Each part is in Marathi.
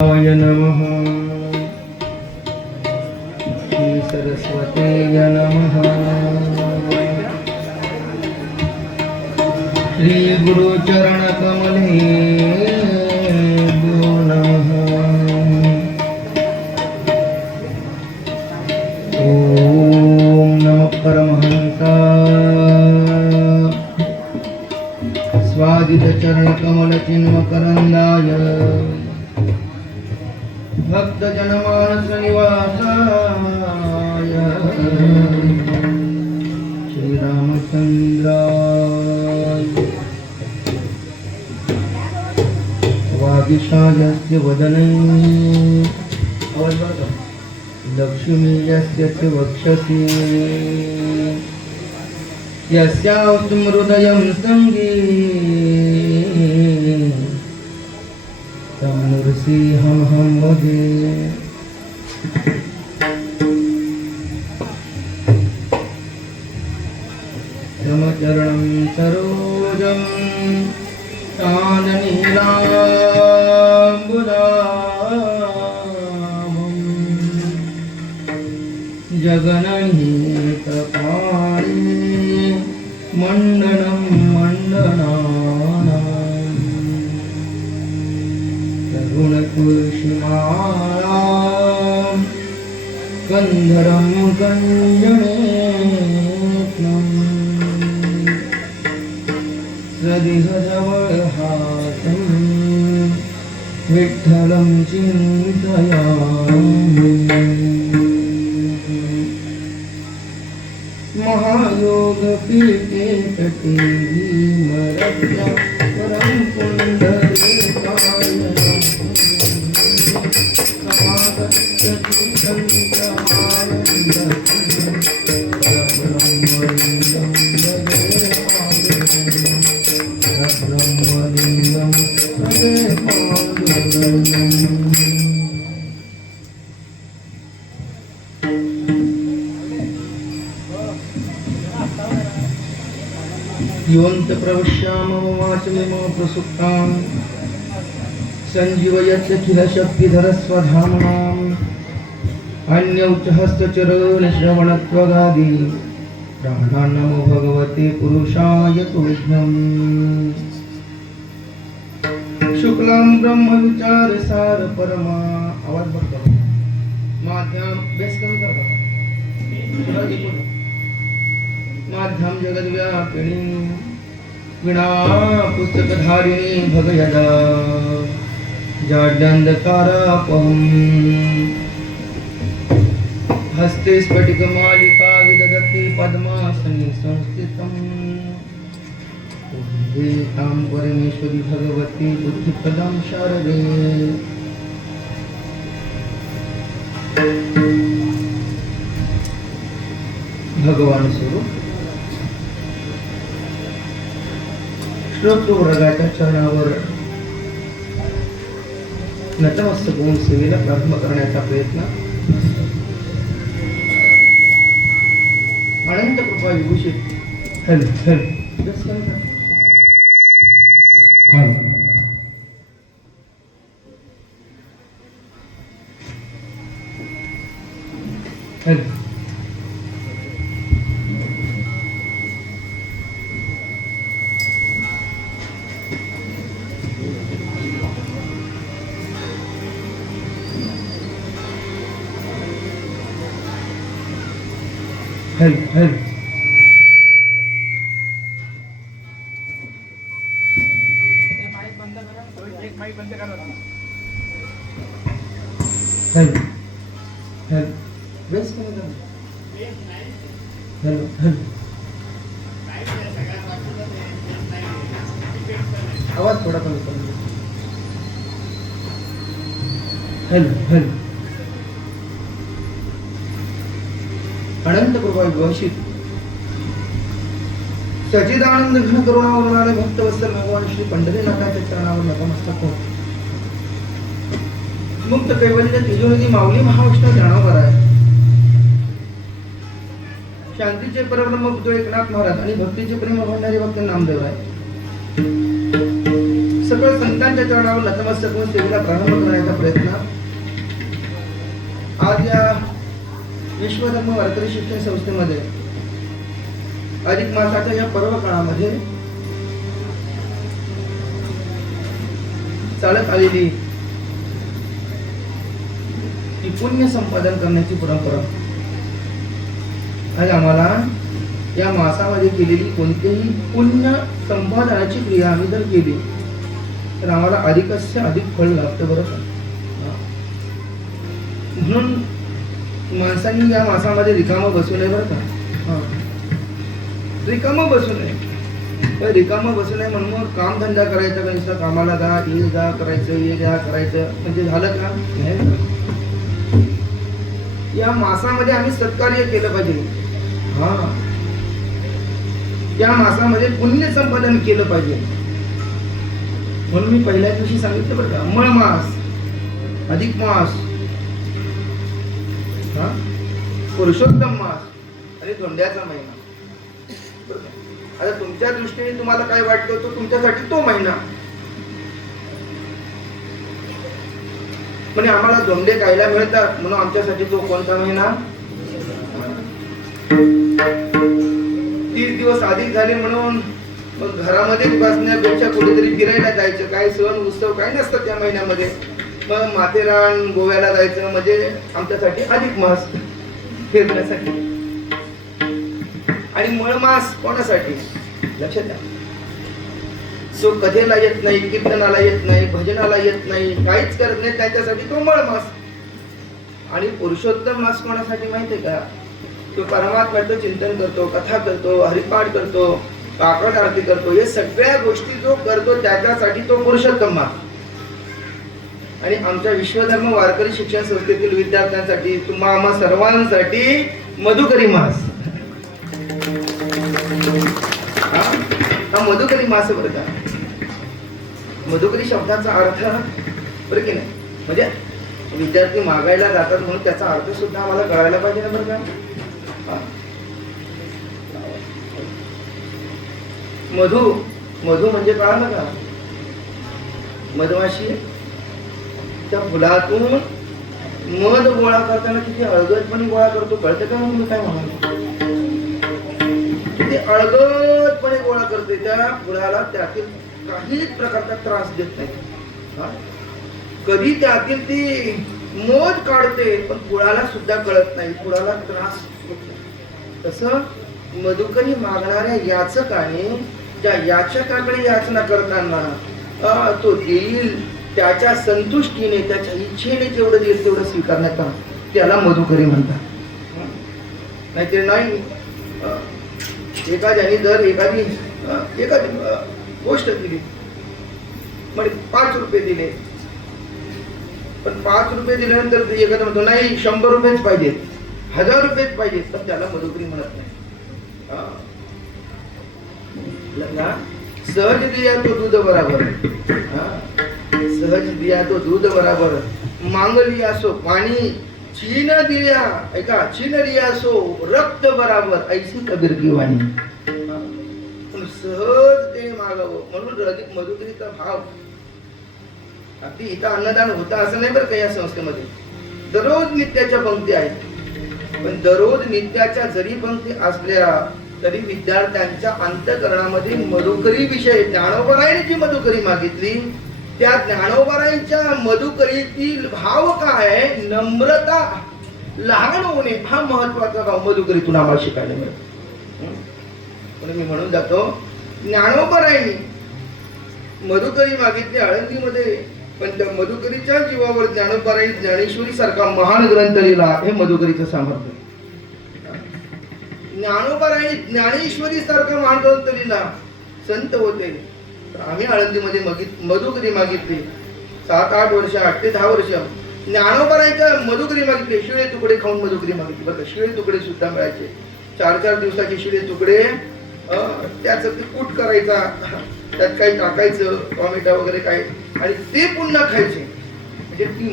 नमः श्री सरस्वते नमः श्री गुरु चरण कमले नमः ओम नमः परमहंसाय स्वादित चरण कमल चिन्ह करंदाय भक्त जनमानस निवासाय श्री रामचंद्राय वागीशायस्य वदने लक्ष्मी यस्य च वक्षसि यस्यास्तु हृदयं संगीत हम वदे समचरणं सरोजं चांदनीलाम्बुदामं जगन्नीतपाणि मण्डनं मण्डनानाम् गुणकुलशिमालां गन्धरं गञ्जनेत्रं सदिहजवहासं विठ्ठलं चिन्तयामि महायोगपीठे तटे भीमरत्नं परं पुण्डरीकाय योऽन्त प्रविश्यामो वाचमिमो प्रसुप्तां संजीवयत्य किल शक्तिधरस्वधाम्नाम् अन्यौचहस्तचरणश्रवणत्वगादि प्राणान् नमो भगवते पुरुषाय तुभ्यम् शुक्लां ब्रह्मविचारसार परमा आवाज बघतो माध्यम बेस कमी करतो माध्यम जगद्व्यापिनी वीणा पुस्तकधारिणी भगयदा जाड्यान्धकारापहम् हस्ते स्फटिकमालिका विदधति पद्मासने संस्थितम् वन्दे तां परमेश्वरी भगवती बुद्धिप्रदां शारदे भगवान स्वरूप श्रोतृवर्गाच्या चरणावर नतमस्तक होऊन सेवेला प्रारंभ करण्याचा प्रयत्न अनंत कृपा विभूषित हल हल हल हल help help help help base कमी कर हेल्प हेल्प आवाज थोड़ा कमी कर हेल्प हेल्प अनंत कृपा विभूषित सचिदानंद घन करुणावरणाने भक्तवत्सल भगवान श्री पंढरीनाथाच्या चरणावर नतमस्तक होत मुक्त कैवल्य तिजोरी माऊली महाविष्णू ध्यानावर आहे. शांतीचे परब्रह्म पुत्र एकनाथ महाराज आणि भक्तीचे प्रेम भंडारी भक्त नामदेव आहे. सगळं संतांच्या चरणावर नतमस्तक होऊन सेवेला प्रारंभ करण्याचा प्रयत्न आज या विश्वधर्म वारकरी शिक्षण संस्थेमध्ये अधिक मासाच्या या पर्व काळामध्ये चालत आलेली ही पुण्य संपादन करण्याची परंपरा आज आम्हाला या मासामध्ये केलेली कोणतीही पुण्य संपादनाची क्रिया आम्ही जर केली तर आम्हाला अधिकच अधिक फळ लाभतं बरं का. म्हणून माणसांनी या मासामध्ये रिकामं बसू नये बरं का. रिकामं बसू नये. रिकामं बसू नये म्हणून कामधंदा करायचा का नुसतं कामाला जा करायचं ये जा करायचं म्हणजे झालं का नाही. या मासामध्ये आम्ही सत्कार्य केलं पाहिजे. या मासामध्ये पुण्य संपादन केलं पाहिजे. म्हणून मी पहिल्या दिवशी सांगितलं बरं का, मळ मास, अधिक मास, पुरुषोत्तम मास आणि धोंड्याचा महिना. आता तुमच्या दृष्टीने तुम्हाला काय वाटतं तो तुमच्यासाठी तो महिना. म्हणजे आम्हाला धोंडे खायला मिळतात म्हणून आमच्यासाठी तो कोणता महिना. 30 दिवस अधिक झाले म्हणून मग घरामध्ये बसण्यापेक्षा कुठेतरी फिरायला जायचं. काय सण उत्सव काय नसतं त्या महिन्यामध्ये. मग माथेरान गोव्याला जायचं म्हणजे आमच्यासाठी अधिक मास फिरण्यासाठी. आणि मळमास कोणासाठी लक्षात द्या. सो कथेला येत नाही, कीर्तनाला येत नाही, भजनाला येत नाही, काहीच करत नाही त्याच्यासाठी तो मळमास. आणि पुरुषोत्तम मास कोणासाठी माहितीये का. तो परमात्म्याचं चिंतन करतो, कथा करतो, हरिपाठ करतो, काकड आरती करतो. हे सगळ्या गोष्टी जो करतो त्याच्यासाठी तो पुरुषोत्तम मास. आणि आमच्या विश्वधर्म वारकरी शिक्षण संस्थेतील विद्यार्थ्यांसाठी तुम्हा आम्हा सर्वांसाठी मधुकरी मास. हा मधुकरी मास बरं का. मधुकरी शब्दाचा अर्थ बरं की नाही. म्हणजे विद्यार्थी मागायला जातात म्हणून त्याचा अर्थ सुद्धा आम्हाला कळायला पाहिजे ना बरं का. मधु मधु म्हणजे कळालं का. मधमाशी त्या फुलातून मध गोळा करताना किती अळगदपणे गोळा करतो कळतं का. मी काय म्हणालो किती अळगदपणे गोळा करते. त्या फुलाला त्यातील काहीच प्रकारचा त्रास देत नाही. कधी त्यातील ती मध काढते पण फुलाला सुद्धा कळत नाही, फुलाला त्रास होत नाही. तसं मधुकरी मागणाऱ्या याचकाने त्या याचकाकडे याचना करताना तो देईल त्याच्या संतुष्टीने, त्याच्या इच्छेने जेवढं देईल तेवढं स्वीकारण्यात त्याला मधुकरी म्हणतात. नाहीतर नाही. एखाद्याने जर एखादी गोष्ट दिली म्हणजे 5 रुपये दिले पण 5 रुपये दिल्यानंतर एखादा म्हणतो नाही 100 रुपयेच पाहिजेत, 1000 रुपयेच पाहिजेत, तर त्याला मधुकरी म्हणत नाही. सहज दिया तो दूध बराबर. सहज दिया तो दूध बराबर. मांग लिया सो पाणी, चीन दिया ऐका चीन लिया सो रक्त बराबर. ऐसी कबीर की वाणी. सहजतेने मागावं म्हणून मधुकरीचा भाव. अगदी इथं अन्नदान होतं असं नाही बरं का. या संस्थेमध्ये दररोज नित्याच्या पंक्ती आहेत. पण दररोज नित्याच्या जरी पंक्ती असल्या तरी विद्यार्थ्यांच्या अंतःकरणामध्ये मधुकरी विषय ज्ञानोबरायांनी जी मधुकरी मागितली त्या ज्ञानोबरायांच्या मधुकरीतील भाव काय. नम्रता, लहान होणे हा महत्वाचा भाव मधुकरीतून आम्हाला शिकायला मिळतो. मी म्हणून जातो ज्ञानोबरायांनी मधुकरी मागितली आळंदीमध्ये पण त्या मधुकरीच्या जीवावर ज्ञानोबरायांनी ज्ञानेश्वरी सारखा महान ग्रंथ लिहिला. हे मधुकरीचं सामर्थ्य. ज्ञानोबरायांनी ज्ञानेश्वरी सारखा महान ग्रंथ लिहिला. संत होते. आम्ही आळंदीमध्ये मधुकरी मागितली 7-8 वर्ष 8 ते 10 वर्ष. ज्ञानोबरायांच्या मधुकरी मागितली. शिळे तुकडे खाऊन मधुकरी मागितली बरं. शिळे तुकडे सुद्धा मिळायचे. 4-4 दिवसाचे शिळे तुकडे. त्याचं कूट करायचा, त्यात काही टाकायचं टोमॅटो वगैरे काय आणि ते पुन्हा खायचे. म्हणजे ती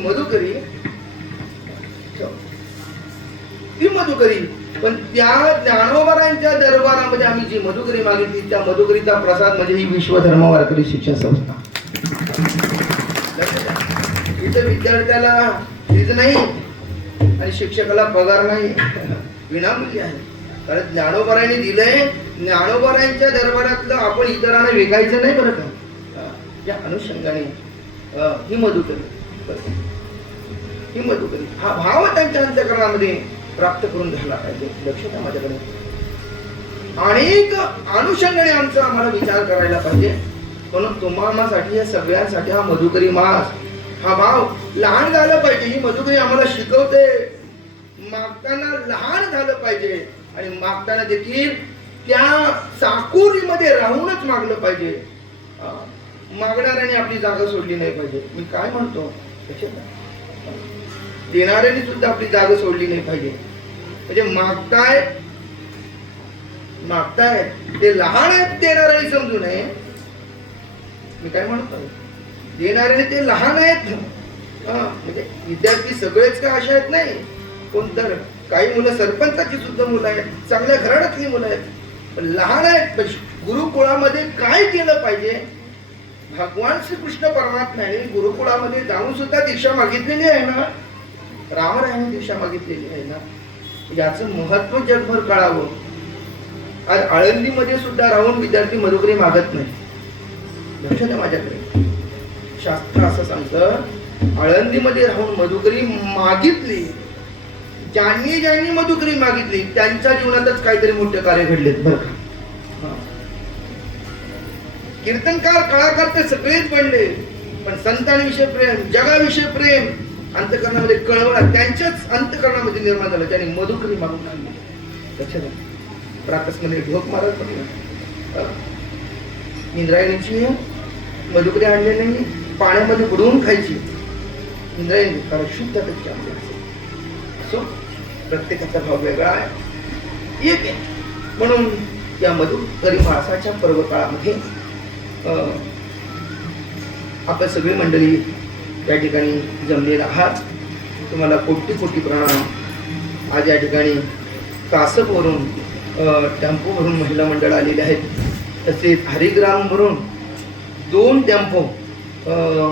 मधुकरी. पण त्या ज्ञानोबरायांच्या दरबारामध्ये आम्ही जी मधुकरी मागितली त्या मधुकरीचा प्रसाद म्हणजे ही विश्वधर्म वारकरी शिक्षण संस्था. लक्षात घ्या. इथं विद्यार्थ्याला फीज नाही आणि शिक्षकाला पगार नाही, विनामूल्य आहे. कारण ज्ञानोबारायांनी दिलंय. ज्ञानोबारायांच्या दरबारातलं आपण इतरांना विकायचं नाही बरं का. या अनुषंगाने ही मधुकरी, ही मधुकरी हा भाव त्यांच्या अंतःकरणामध्ये प्राप्त करून झाला पाहिजे. लक्षात आहे माझ्याकडे. अनेक अनुषंगाने आमचा आम्हाला विचार करायला पाहिजे. म्हणून तुम्हासाठी, या सगळ्यांसाठी हा मधुकरी मास, हा भाव लहान झालं पाहिजे. ही मधुकरी आम्हाला शिकवते मागताना लहान झालं पाहिजे आणि मागताना देखील त्या चाकोरीमध्ये राहूनच मागलं पाहिजे. मागणाऱ्याने आपली जागा सोडली नाही पाहिजे. मी काय म्हणतो, देणाऱ्याने सुद्धा आपली जागा सोडली नाही पाहिजे. म्हणजे मागताय ते लहान आहेत देणाऱ्याने समजू नये. मी काय म्हणतो, देणाऱ्याने ते लहान आहेत. म्हणजे विद्यार्थी सगळेच का असे आहेत नाही. कोणतर काही मुलं सरपंचाची सुद्धा मुलं आहेत, चांगल्या घराण्यातली मुलं आहेत, पण लहान आहेत. पण गुरुकुळामध्ये काय केलं पाहिजे, भगवान श्रीकृष्ण परमात्म्याने गुरुकुळामध्ये जाऊन सुद्धा दीक्षा मागितलेली आहे ना. रामरायाने दीक्षा मागितलेली आहे ना. याचं महत्व जगभर कळावं. आज आळंदीमध्ये सुद्धा राहून विद्यार्थी मधुकरी मागत नाही. लक्षात आहे माझ्याकडे. शास्त्र असं सांगतं, आळंदीमध्ये राहून मधुकरी मागितली. ज्यांनी मधुकरी मागितली त्यांच्या जीवनातच काहीतरी मोठे कार्य घडलेत बरं का. कीर्तनकार, कलाकार ते सगळेच बनले, पण संतांविषयी प्रेम, जगाविषयी प्रेम अंतःकरणामध्ये कळवळा त्यांच्याच अंतःकरणामध्ये निर्माण झालं. त्यांनी मधुकरी मागून आणली. लक्षात आहे. प्रातस्मध्ये ढोक मारत पडला. इंद्रायणीची मधुकरी आणली नाही, पाण्यामध्ये बुडवून खायची. इंद्रायणी कारण शुद्ध त्याच्यामध्ये असो. प्रत्येकाचा भाव वेगळा आहे, एक आहे. म्हणून या मधुकरी मासाच्या पर्व काळामध्ये आपण सगळी मंडळी या ठिकाणी जमलेला आहात. तुम्हाला कोटी कोटी प्रणाम. आज या ठिकाणी कासपवरून टेम्पो भरून महिला मंडळ आलेले आहेत. तसेच हरिग्रामवरून 2 टेम्पो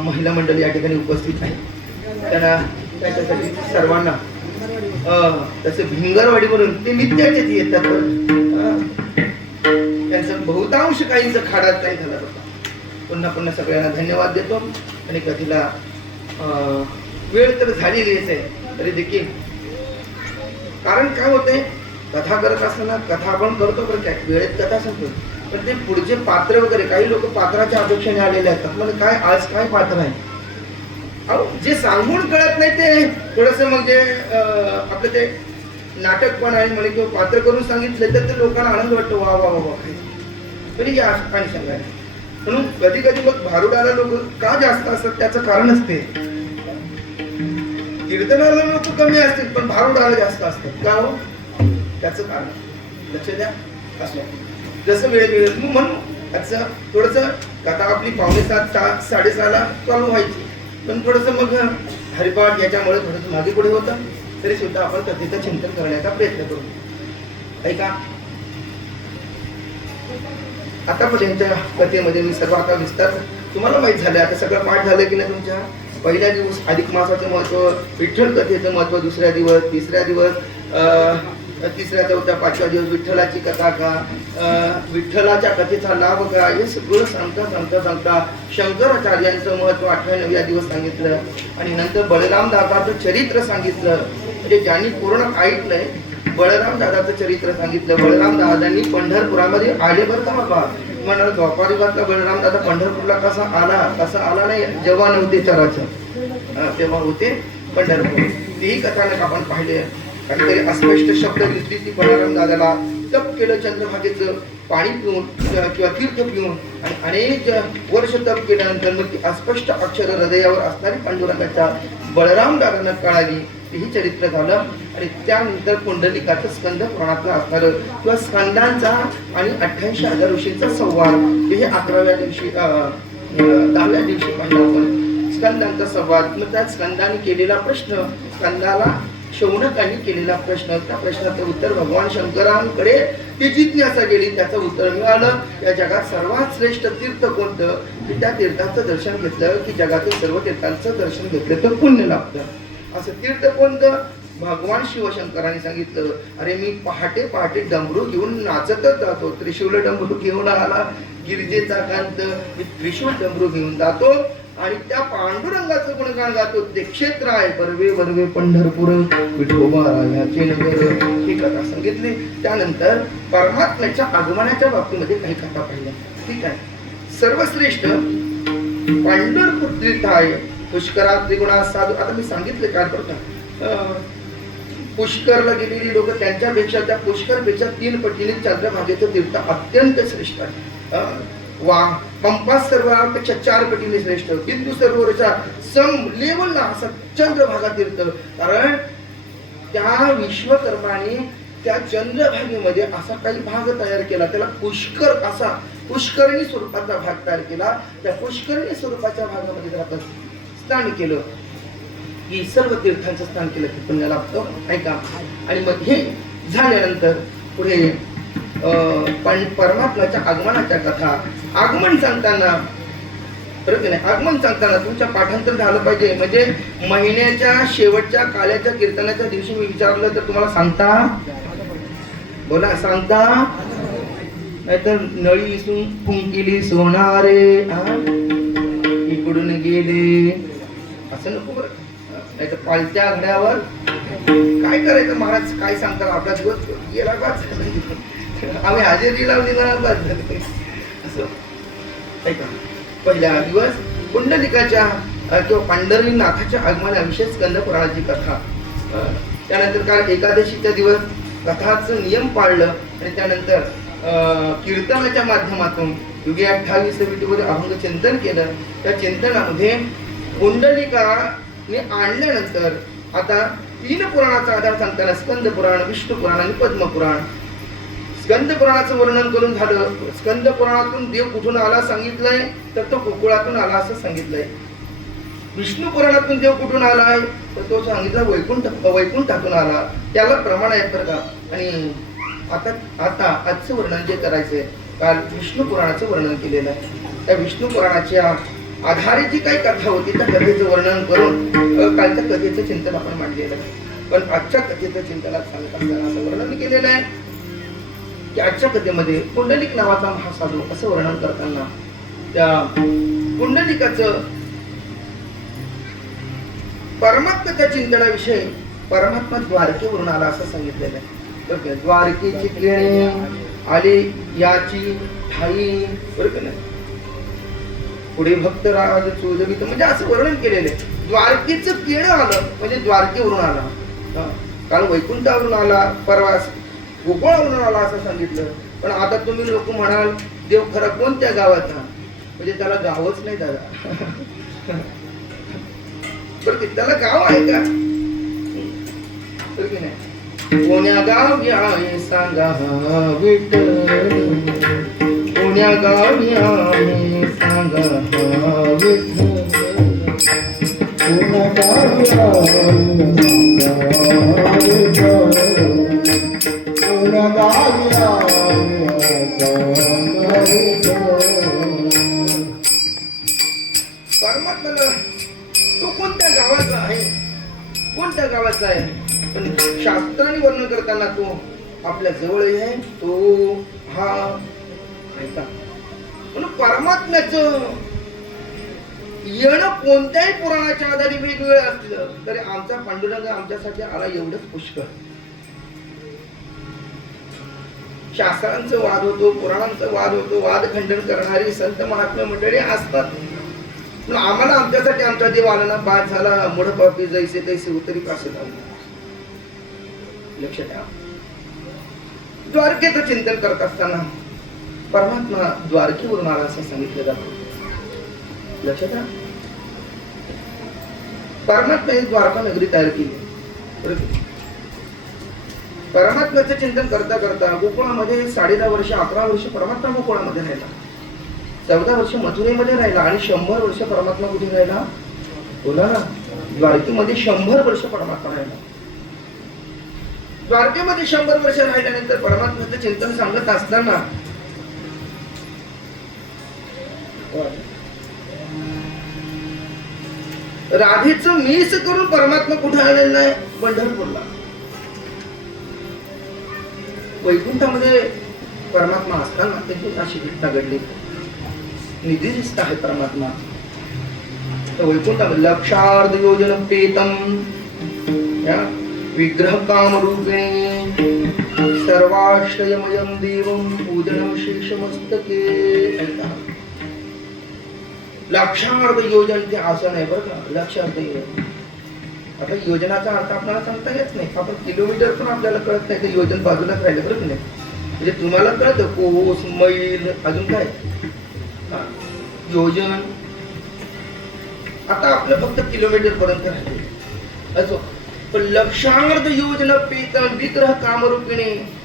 महिला मंडळ या ठिकाणी उपस्थित आहेत. त्यांना त्याच्यासाठी सर्वांना तसे भिंगरवाडीवरून ते नित्याचेच येतात. त्यांचं बहुतांश काहींचं खाडाच नाही झाला होता. पुन्हा सगळ्यांना धन्यवाद देतो. आणि कधीला वेळ तर झालेलीच आहे तरी देखील, कारण काय होते, कथा करत असताना कथा आपण करतो बरं काय, वेळेत कथा सांगतो, पण ते पुढचे पात्र वगैरे काही लोक पात्राच्या अपेक्षेने आलेले असतात. म्हणजे काय आज काय पात्र आहे, अहो जे सांगून कळत नाही ते थोडस मग जे आपलं ते नाटक पण आहे म्हणे किंवा पात्र करून सांगितलं तर ते लोकांना आनंद वाटतो. वा वा वा तरी या आणि सांगायला. म्हणून कधी कधी मग भारुडाला लोक का जास्त असतात त्याचं कारण असते. कीर्तनाला लोक कमी असतील पण भारुडाला जास्त असतात. का हो, त्याचं कारण लक्ष द्या. असं जसं वेळ मिळेल म्हणून असं थोडस कथा आपली 5:45 6:30 चालू व्हायची, पण थोडस मग हरिपाठ याच्यामुळे थोडस मागे पुढे होतं. तरी सुद्धा आपण कथेचं चिंतन करण्याचा प्रयत्न करू. ऐका, आतापर्यंतच्या कथेमध्ये मी सर्व आता विस्तार तुम्हाला माहित झालं. आता सगळं पाठ झालं की नाही तुमच्या. पहिल्या दिवस अधिक मासाचं महत्व, विठ्ठल कथेचं महत्व, दुसऱ्या दिवस, तिसऱ्या दिवस, तिसऱ्या चौथ्या 5व्या दिवस विठ्ठलाची कथा का, विठ्ठलाच्या कथेचा लाभ का, हे सगळं सांगता शंकराचार्यांचं महत्व 8व्या 9व्या दिवस सांगितलं. आणि नंतर बळराम दादाचं चरित्र सांगितलं. म्हणजे ज्यांनी पूर्ण ऐकलंय बळराम दादाचं चरित्र सांगितलं. बळराम दादांनी पंढरपुरामध्ये आले बरं का बाबा. म्हणाल द्वापारयुगातला बळराम दादा पंढरपूरला कसा आला नाही, जेव्हा नव्हते चराचर तेव्हा होते पंढरपूर. तेही कथानक आपण पाहिले. काहीतरी अस्पष्ट शब्द दिसली ती बळराम दादाला तप केलं चंद्रभागेचं पाणी पिऊन किंवा तीर्थ पिऊन, आणि अनेक वर्ष तप केल्यानंतर मग ती अस्पष्ट अक्षर हृदयावर असणारी पांडुरंगाच्या बळराम दादांना कळाली. तेही चरित्र झालं. आणि त्यानंतर पुंडलिकाचं स्कंद पुराणातलं असणारं किंवा स्कंदांचा आणि 88,000 ऋषींचा संवाद, हे 11व्या दिवशी 10व्या दिवशी पाहिलं आपण. स्कंदांचा संवाद, मग त्या स्कंदाने केलेला प्रश्न, स्कंदाला शौनकांनी केलेला प्रश्न, त्या प्रश्नाचं उत्तर भगवान शंकरांकडे ती जिज्ञासा गेली, त्याचं उत्तर मिळालं. या जगात सर्वात श्रेष्ठ तीर्थ कोणतं, की त्या तीर्थाचं दर्शन घेतलं की जगातील सर्व तीर्थांचं दर्शन घेतलं तर पुण्य लाभतं. असं तीर्थ कोणतं? भगवान शिवशंकरांनी सांगितलं, अरे मी पहाटे पहाटे डमरू घेऊन नाचतच जातो. त्रिशूल डमरू घेऊन आला गिरिजेचा कांत, मी त्रिशूल डमरू घेऊन जातो आणि त्या पांडुरंगाचं गुणगान गातो. ते क्षेत्र आहे बर्वे बर्वे पंढरपूर, विठोबा रायाचे नगर. ही कथा सांगितली. त्यानंतर परमात्म्याच्या आगमनाच्या बाबतीमध्ये काही कथा पाहिल्या. ठीक आहे. सर्वश्रेष्ठ पंढरपूर तीर्थ आहे. पुष्करात त्रिगुणा साधू. आता मी सांगितलं काय करता, पुष्करला गेलेली लोक त्यांच्यापेक्षा, त्या पुष्करपेक्षा 3 पटीने चंद्रभागेचं तीर्थ अत्यंत श्रेष्ठ आहे. पंपा सरोवरापेक्षा 4 पटीने श्रेष्ठ. बिंदू सरोवराच्या सम लेवलला असा चंद्रभागा तीर्थ. कारण त्या विश्वकर्माने त्या चंद्रभागेमध्ये असा काही भाग तयार केला, त्याला पुष्कर असा पुष्करणी स्वरूपाचा भाग तयार केला. त्या पुष्करणी स्वरूपाच्या भागामध्ये जर आपण स्नान केलं की सर्व तीर्थांचं स्नान केलं की पुण्य लाभतं. ऐका. आणि मग हे झाल्यानंतर पुढे परमात्म्याच्या आगमनाच्या कथा. आगमन सांगताना बरोबर नाही, आगमन सांगताना तुमच्या पाठांतर झालं पाहिजे. म्हणजे महिन्याच्या शेवटच्या काल्याच्या कीर्तनाच्या दिवशी मी विचारलं तर तुम्हाला सांगता, बोला सांगता, नाहीतर नळी इसून फुंकिली सोनारे इकडून गेले असं नको बरं. नाही तर पालत्या घड्यावर काय करायचं, महाराज काय सांगतात, आपला दिवस गेला बाज, आम्ही हजेरी लावली ना बाज असं. ऐका. पहिला दिवस पुंडलिकाच्या किंवा पंढरीनाथाच्या आगमनाविषयी स्कंद पुराणाची कथा. त्यानंतर काल एकादशीचा दिवस कथाचं नियम पाळलं आणि त्यानंतर कीर्तनाच्या माध्यमातून युगे 28 विटीमध्ये अभंग चिंतन केलं. त्या चिंतनामध्ये पुंडलिकाने आणल्यानंतर आता 3 पुराणाचा आधार सांगताना स्कंद पुराण, विष्णू पुराण आणि पद्म पुराण. स्कंद पुराणाचं वर्णन करून झालं. स्कंद पुराणातून देव कुठून आला सांगितलंय तर तो गोकुळातून आला असं सांगितलंय. विष्णू पुराणातून देव कुठून आलाय तर तो सांगितला वैकुंठातून आला. त्याला प्रमाण आहेत बरं का. आणि आता आजचं वर्णन जे करायचंय, काल विष्णू पुराणाचं वर्णन केलेलं आहे. त्या विष्णू पुराणाच्या आधारे जी काही कथा होती त्या कथेचं वर्णन करून कालच्या कथेचं चिंतन आपण मांडलेलं आहे. पण आजच्या कथेचं चिंतनात सांगत असताना असं वर्णन केलेलं आहे की आजच्या कथेमध्ये पुंडलिक नावाचा महासाधू असं वर्णन करताना त्या पुंडलिकाचं परमात्म्याच्या चिंतनाविषयी परमात्मा द्वारकेवरून आला असं सांगितलेलं आहे. तर द्वारकेची किरणे आली याची ठाई, बरोबर ना. पुढे भक्तराज चोजवित म्हणजे असं वर्णन केलेलं आहे. द्वारकेचं किरण आलं म्हणजे द्वारकेवरून आला. काल वैकुंठावरून आला, परवा गोकुळावरून आला असं सांगितलं. पण आता तुम्ही लोक म्हणाल देव खरा कोणत्या गावाचा, म्हणजे त्याला गावच नाही दादा. बरं त्याला गाव आहे का, बरं नाही. कोण्या गावी आहे सांगा विठ्ठल, कोण्या गावी आहे सांगा विठ्ठल, कोण्या गावी आहे सांगा विठ्ठल, कोण्या गावी आहे सांगा विठ्ठल. परमात्मा तो कोणत्या गावाचा आहे, कोणत्या गावाचा आहे. पण शास्त्राने वर्णन करताना तो आपल्या जवळ आहे, तो हा ऐका. म्हणून परमात्म्याचं येणं कोणत्याही पुराणाच्या आधारे वेगवेगळं असलं तरी आमचा पांडुरंग आमच्यासाठी आला एवढंच पुष्कळ. शास्त्रांचा वाद होतो, पुराणांचा वाद होतो, वाद खंडन करणारी संत महात्मा मंडळी असतात. पण आम्हाला आमच्यासाठी आमचा देव आला ना, बाद झाला, मुढपापी जैसे तैसे उतरी पासे झाला. लक्षात ठेवा. द्वारकेचं चिंतन करत असताना परमात्मा द्वारकेवरून आला असं सांगितलं जातं. लक्षात ठेवा. परमात्म्याने द्वारका नगरी तयार केली. परमात्म्याचं चिंतन करता करता गोकुळामध्ये 10.5 वर्ष 11 वर्ष परमात्मा गोकुळामध्ये राहिला, 14 वर्ष मथुरेमध्ये राहिला आणि 100 वर्ष परमात्मा कुठे राहिला, बोला ना, द्वारकेमध्ये 100 वर्ष परमात्मा राहिला. द्वारकेमध्ये 100 वर्ष राहिल्यानंतर परमात्म्याचं चिंतन सांगत असताना राधेचं मीस करून परमात्मा कुठे आलेला आहे? पंढरपूरला. वैकुंठामध्ये परमात्मा असताना एकूण अशी घटना घडली. निधीस्थ आहे परमात्मा. वैकुंठामध्ये लक्षार्ध योजन पेतम विग्रह काम रूपिणी सर्वाश्रयमयम देवम पूजनम शेषमस्तके. लक्षार्ध योजन ते आसन आहे बरं का. लक्षार्ध योजन. आता योजनाचा अर्थ आपल्याला सांगता येत नाही. आपण किलोमीटर पण आपल्याला कळत नाही. ते योजन बाजूलाच राहिले बरं की नाही. म्हणजे तुम्हाला कळतं कोस मैल अजून काय योजन. आता आपलं फक्त किलोमीटर पर्यंत राहिले असो. पण लक्षार्ध योजना पेतन विग्रह कामरूपिणी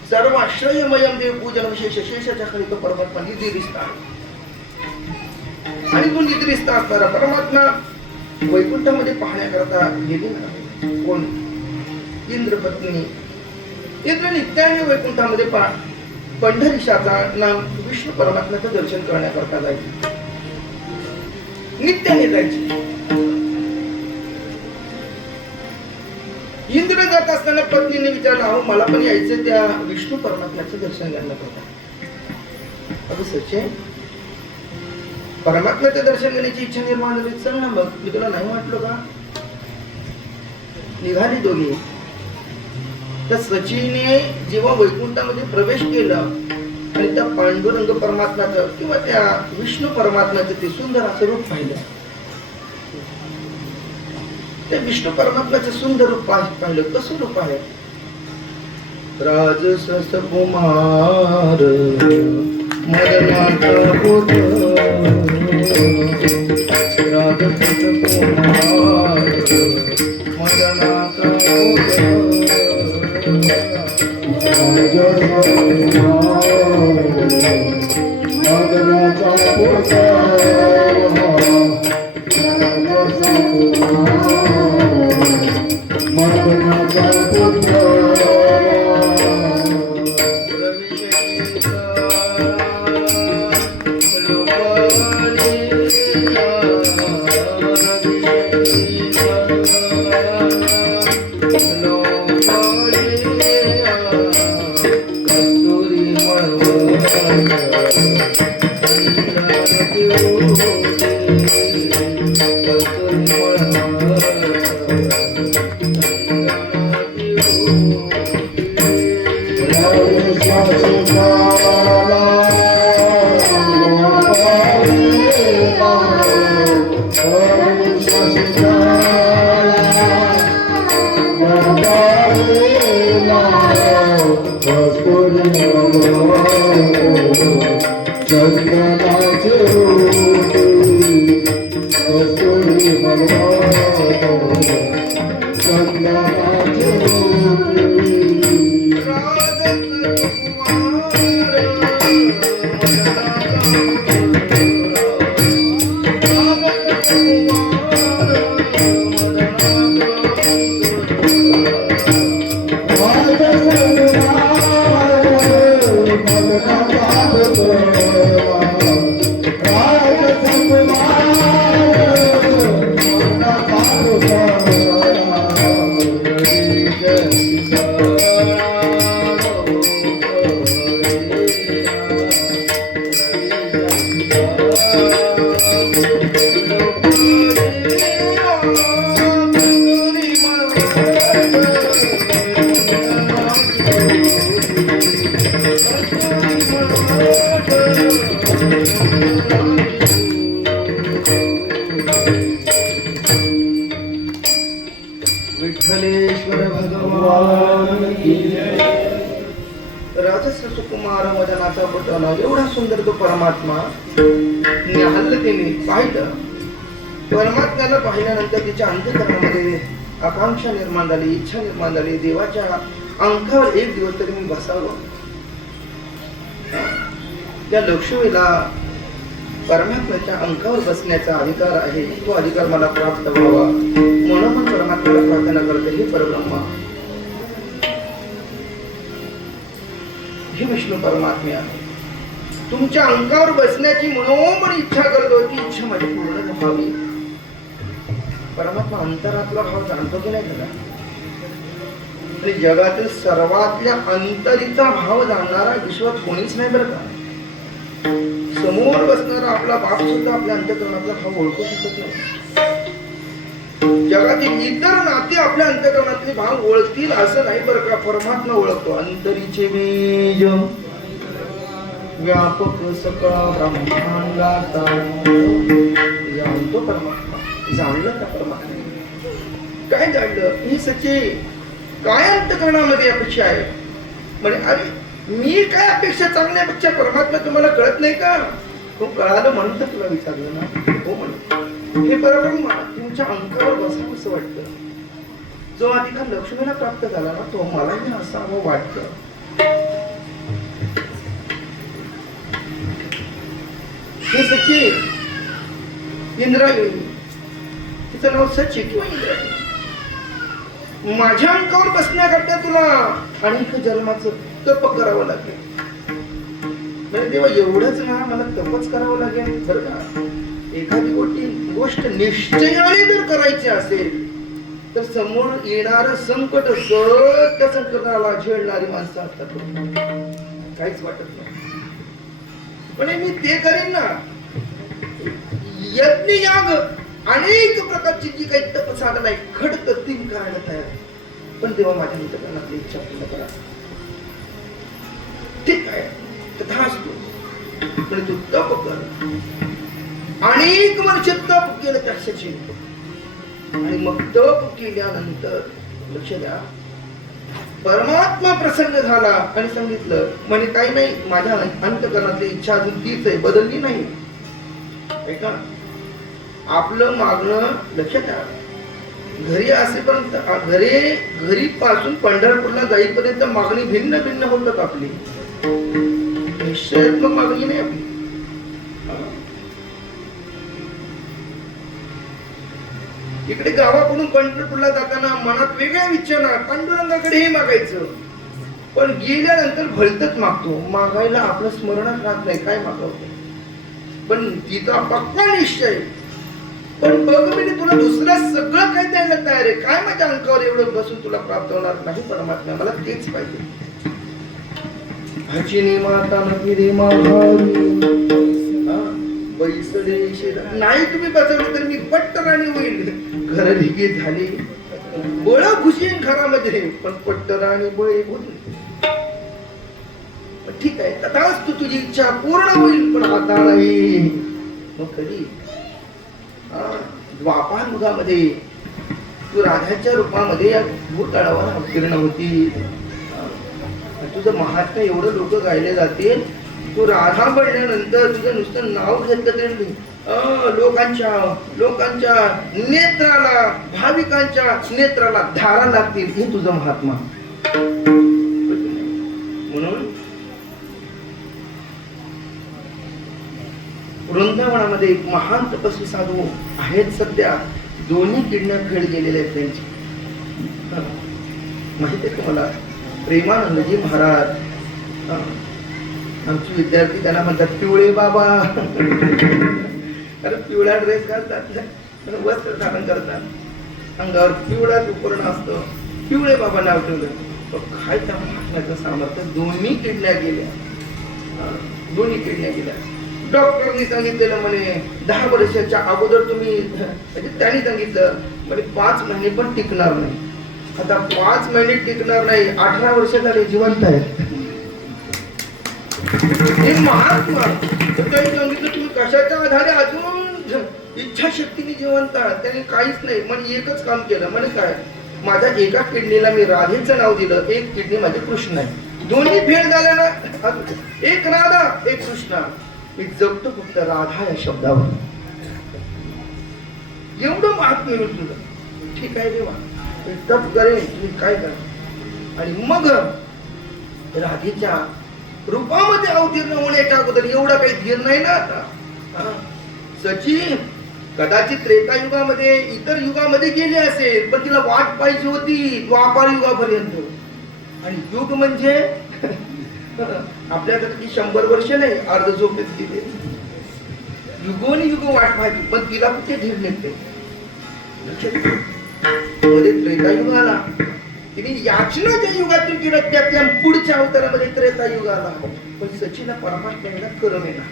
सर्वाश्रयमयम देव पूजन विशेष शेषाच्या खाली तो परमात्मा निधीरिस्त आहे. आणि तो निद्रिस्त असणारा परमात्मा वैकुंठामध्ये पाहण्याकरता गेलेला आहे. कोण? इंद्रपत्नी. इंद्र नित्याने वैकुंठामध्ये पंढरीशाचा नाम विष्णू परमात्म्याचं दर्शन करण्याकरता जायचे. नित्याने जायचे. इंद्र जात असताना पत्नीने विचारलं, अहो मला पण यायचं त्या विष्णू परमात्म्याचं दर्शन करण्याकरता. अगं सचे परमात्म्याचं दर्शन घेण्याची इच्छा निर्माण झाली. चल ना मग, मी तुला नाही वाटलो का? निघाली दोघी. त्या सचीने जेव्हा वैकुंठामध्ये प्रवेश केला आणि त्या पांडुरंग परमात्म्याचं किंवा त्या विष्णू परमात्म्याचं ते सुंदर असं रूप पाहिलं. त्या विष्णू परमात्म्याचं सुंदर रूप पाहिलं. कसं रूप आहे? राजसस कुमार मदनाचा होत. राजसस कुमार मदनाचा होत. विठ्ठलेश्वर भगवान की जय. राजस कुमार मदनाचा पुतळा एवढा सुंदर तो परमात्मा. निहाळलं तिने पाहिलं. परमात्म्याला पाहिल्यानंतर तिच्या अंतःकरणामध्ये आकांक्षा निर्माण झाली, इच्छा निर्माण झाली. देवाच्या अंकावर एक दिवस तरी मी बसावं. त्या लक्ष्मीला परमात्म्याच्या अंकावर बसण्याचा अधिकार आहे. तो अधिकार मला प्राप्त व्हावा म्हणून परमात्म्याला प्रार्थना करते. हे परब्रह्मा हे विष्णू परमात्मे आहे. तुमच्या अंगावर बसण्याची मनोमन इच्छा करतो, ती इच्छा माझी पूर्ण व्हावी. परमात्मा अंतरातला भाव जाणतो की नाही त्याला? आणि जगातील सर्वातल्या अंतरीचा भाव जाणणारा विश्वात कोणीच नाही बरं का. समोर बसणारा आपला बाप सुद्धा आपल्या अंतःकरणातला भाव ओळखू शकत नाही. जगातील इतर नाते आपल्या अंतःकरणातले भाव ओळखतील असं नाही बरं का. परमात्मा ओळखतो. अंतरीचे बीज व्यापक सकळ ब्रह्मांडाचा जाणतो परमात्मा. जाणलं का परमात्मा? काय जाणलं? ही सच्ची काय अंतःकरणामध्ये अपेक्षा आहे? म्हणे अरे मी काय अपेक्षा चांगल्यापेक्षा परमात्मा तुम्हाला कळत नाही का? तो कळालं म्हणून तर तुला विचारलं ना. हो म्हणे हे बरोबर तुमच्या अंकावर बसावं असं वाटतं. जो अधिकार लक्ष्मीला प्राप्त झाला ना तो मलाही असावं वाटतं. हे सच्ची इंद्रायणी, तिचं नाव सच्ची किंवा इंद्रायणी, माझ्या अंकावर बसण्याकरता तुला अनेक जन्माचं तप करावं लागेल. म्हणजे तेव्हा एवढंच ना मला तपच करावं लागेल बरं का. एखादी गोष्ट निश्चयाने जर करायची असेल तर समोर येणार संकट त्या संकटाला झेलणारी माणसं असतात. काहीच वाटत नाही. पण मी ते करेन ना. यज्ञ याग अनेक प्रकारची जी काही तप साधन आहे घडत ती करायला तयार. पण तेव्हा माझ्या अंतःकरणातली इच्छा पूर्ण करा. ठीक आहे तथास्तु. पण तू तप कर. अनेक वर्ष तप केलं त्यासाठी. आणि मग तप केल्यानंतर लक्ष द्या परमात्मा प्रसन्न झाला आणि सांगितलं म्हणे काही नाही माझ्या अंतःकरणातली इच्छा अजून तीच आहे, बदलली नाही. ऐका आपलं मागणं लक्षात द्या. घरी असेपर्यंत घरी पासून पंढरपूरला जाईपर्यंत मागणी भिन्न भिन्न होतात आपली. निश्चयात्मक मागणी नाही आपली. इकडे गावाकडून पंढरपूरला जाताना मनात वेगळ्या इच्छा ना पांडुरंगाकडे हे मागायचं. पण गेल्यानंतर भलतच मागतो. मागायला आपलं स्मरणच राहत नाही काय मागवतो. पण तिचा पक्का निश्चय. पण बघ मी तुला दुसरं सगळं काही द्यायला तयार आहे. काय माझ्या अंकावर एवढं बसून तुला प्राप्त होणार नाही परमात्मा. मला तेच पाहिजे. हचिनी माता नदी रे नाही तुम्ही बसवलं तर मी पट्टराणी होईल. घर ढिगे झाले बळ घुसेन घरामध्ये पण पट्टराणी बळे होईल. ठीक आहे तथाच तू तुझी इच्छा पूर्ण होईल. पण आता नाही. मग कधी द्वापार युगामध्ये तू राधाच्या रूपामध्ये या भूतळावर अवतीर्ण होती. तुझं महात्म्य एवढं लोक गायले जाते. तू राधा बनल्यानंतर तुझं नुसतं नाव घेतलं तरी लोकांच्या नेत्राला भाविकांच्या नेत्राला धारा लागतील. हे तुझं महात्मा. म्हणून वृंदावनामध्ये एक महान तपस्वी साधू आहेत सध्या. दोन्ही किडण्या फेड गेलेल्या आहेत त्यांची. माहिती आहे तुम्हाला प्रेमानंदजी महाराज आमचे विद्यार्थी त्यांना म्हणतात पिवळे बाबा. कारण पिवळा ड्रेस घालतात वस्त्र धारण करतात. अंगावर पिवळा उपकरण असतं. पिवळे बाबा नाव ठेवलं. काय त्या महात्म्याचं सामर्थ्य. दोन्ही किडण्या गेल्या. दोन्ही किडण्या गेल्या. डॉक्टरनी सांगितलेलं म्हणे 10 वर्षाच्या अगोदर तुम्ही म्हणजे त्यांनी सांगितलं म्हणे 5 महिने पण टिकणार नाही. आता 5 महिने टिकणार नाही 18 वर्ष झाले जिवंत आहेत. हे महात्मा. त्यांनी सांगितलं तुम्ही कशाच्या आधारे अजून इच्छाशक्तीने जिवंत आहात. त्यांनी काहीच नाही म्हणजे एकच काम केलं. म्हणजे काय माझ्या एका किडनीला मी राधेचं नाव दिलं. एक किडनी माझी कृष्ण आहे. दोन्ही भेट झाल्या ना. एक राधा एक कृष्णा. मी जगतो फक्त राधा या शब्दावर. एवढं महात्म्य होईल तुझं. ठीक आहे देवा मी तप करेन तुम्ही काय करा. आणि मग राधेच्या रूपामध्ये अवतीर्ण होण्याच्या अगोदर एवढा काही धीर नाही ना आता. सचिन कदाचित त्रेतायुगामध्ये इतर युगामध्ये गेले असेल पण तिला वाट पाहिजे होती द्वापार युगापर्यंत. आणि युग म्हणजे आपल्याकडे 100 वर्ष नाही, अर्ध झोपेत गेले. युगोनी युग वाट पाहिली, पण तिला कुठे धीर निघते. मध्ये त्रेतायुग आला, तिने याचनाच्या युगातून तिला त्यातल्या पुढच्या अवतारामध्ये त्रेतायुग आला. पण सचिला परमात्म्याला करम येणार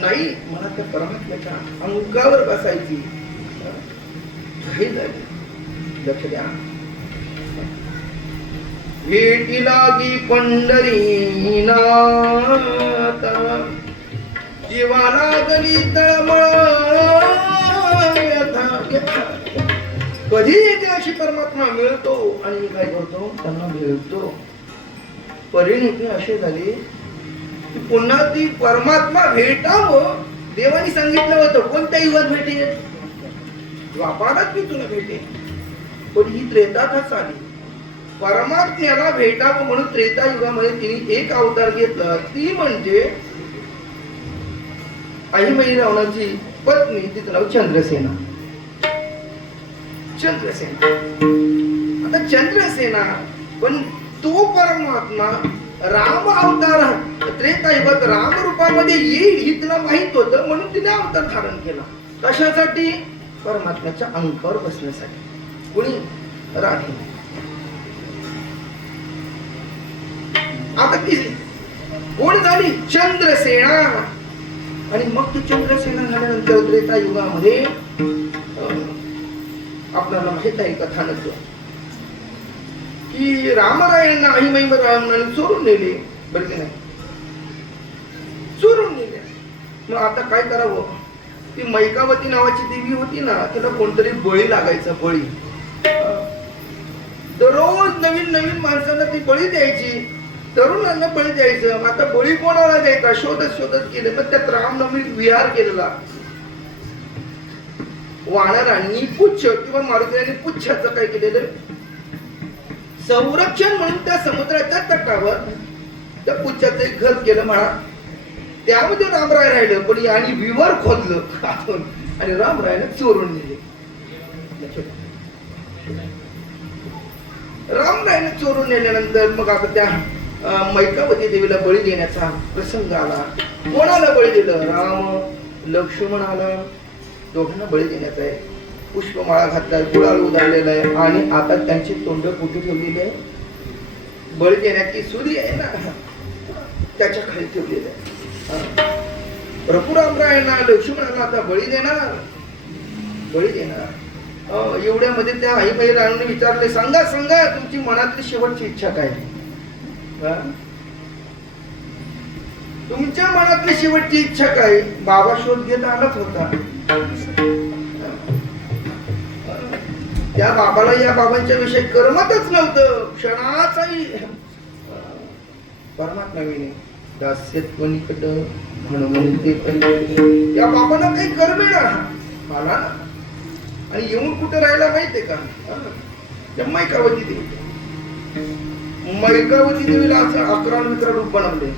नाही. मला त्या परमात्म्याच्या अंगावर बसायची घाई झाली. लक्ष द्या. भेटी लागी पंढरीनाथ, जीवाला गली तळमळ. कधी अशी परमात्मा मिळतो आणि मी काय करतो, त्यांना मिळतो. परिणिती अशी झाली की पुन्हा ती परमात्मा भेटावं. देवाने सांगितलं होतं कोणत्या युगात भेटेल, द्वापारात मी तुला भेटेल. पण ही त्रेतातच आली. परमात्म्याला भेटावं म्हणून त्रेता युगामध्ये तिने एक अवतार घेतला, ती म्हणजे अहिमई रावणाची पत्नी, तिचं नाव चंद्रसेना. चंद्रसेना, आता चंद्रसेना, पण तो परमात्मा राम अवतार त्रेतायुगात राम रूपामध्ये येईल ही तिला माहित होतं, म्हणून तिने अवतार धारण केला. कशासाठी? परमात्म्याच्या अंगावर बसण्यासाठी. कोणी? राधी. आता ती कोण झाली? चंद्रसेना. आणि मग ती चंद्रसेना झाल्यानंतर त्रेतायुगामध्ये आपल्याला माहित आहे कथानक की रामरायांना अहिमई रावणाने चोरून नेले. बरं की नाही? चोरून नेले. मग आता काय करावं? ती मैकावती नावाची देवी होती ना, तिला कोणतरी बळी लागायचा. बळी दररोज नवीन नवीन माणसांना ती बळी द्यायची, तरुणांना बळी द्यायचं. आता बळी कोणाला द्यायचा शोधत शोधत गेले. पण त्यात रामनवमी विहार केलेला. वानरांनी पुच्छ किंवा मारुतीने पुच्छाचं काय केलेलं संरक्षण म्हणून त्या समुद्राच्या तटावर त्या पुच्छाचं एक घर केलं म्हणा. त्यामध्ये रामराय राहिलं, पण यांनी विवर खोदलं आणि रामरायने चोरून नेले. रामरायने चोरून नेल्यानंतर मग आता त्या मैकावती देवीला बळी देण्याचा प्रसंग आला. कोणाला बळी दिलं? राम लक्ष्मणाला. दोघांना बळी देण्याचा आहे. पुष्पमाळा घातलाय, गुलाल उधळलेला आहे आणि आता त्यांची तोंड कुठे ठेवलेली आहे? बळी देण्याची सुरी आहे ना, त्याच्या खाली ठेवलेली आहे. प्रभू रामरायांना लक्ष्मणाला आता बळी देणार. बळी देणार. एवढ्यामध्ये त्या अहिमई राणूने विचारले, सांगा सांगा तुमची मनातली शेवटची इच्छा काय? तुमच्या मनातली शेवटची इच्छा काय? बाबा शोध घेत आलाच होता. त्या बाबाला या बाबांच्या विषयी करमतच नव्हतं. क्षणाचाही परमात्म्याने दास्यत्वनिकट म्हणून ते या बाबांना काही करमेना आला ना. आणि येऊन कुठे राहायला माहितीये का? त्या मैकावती देवी. मैकावती देवीला असं 11 रूप बनवले.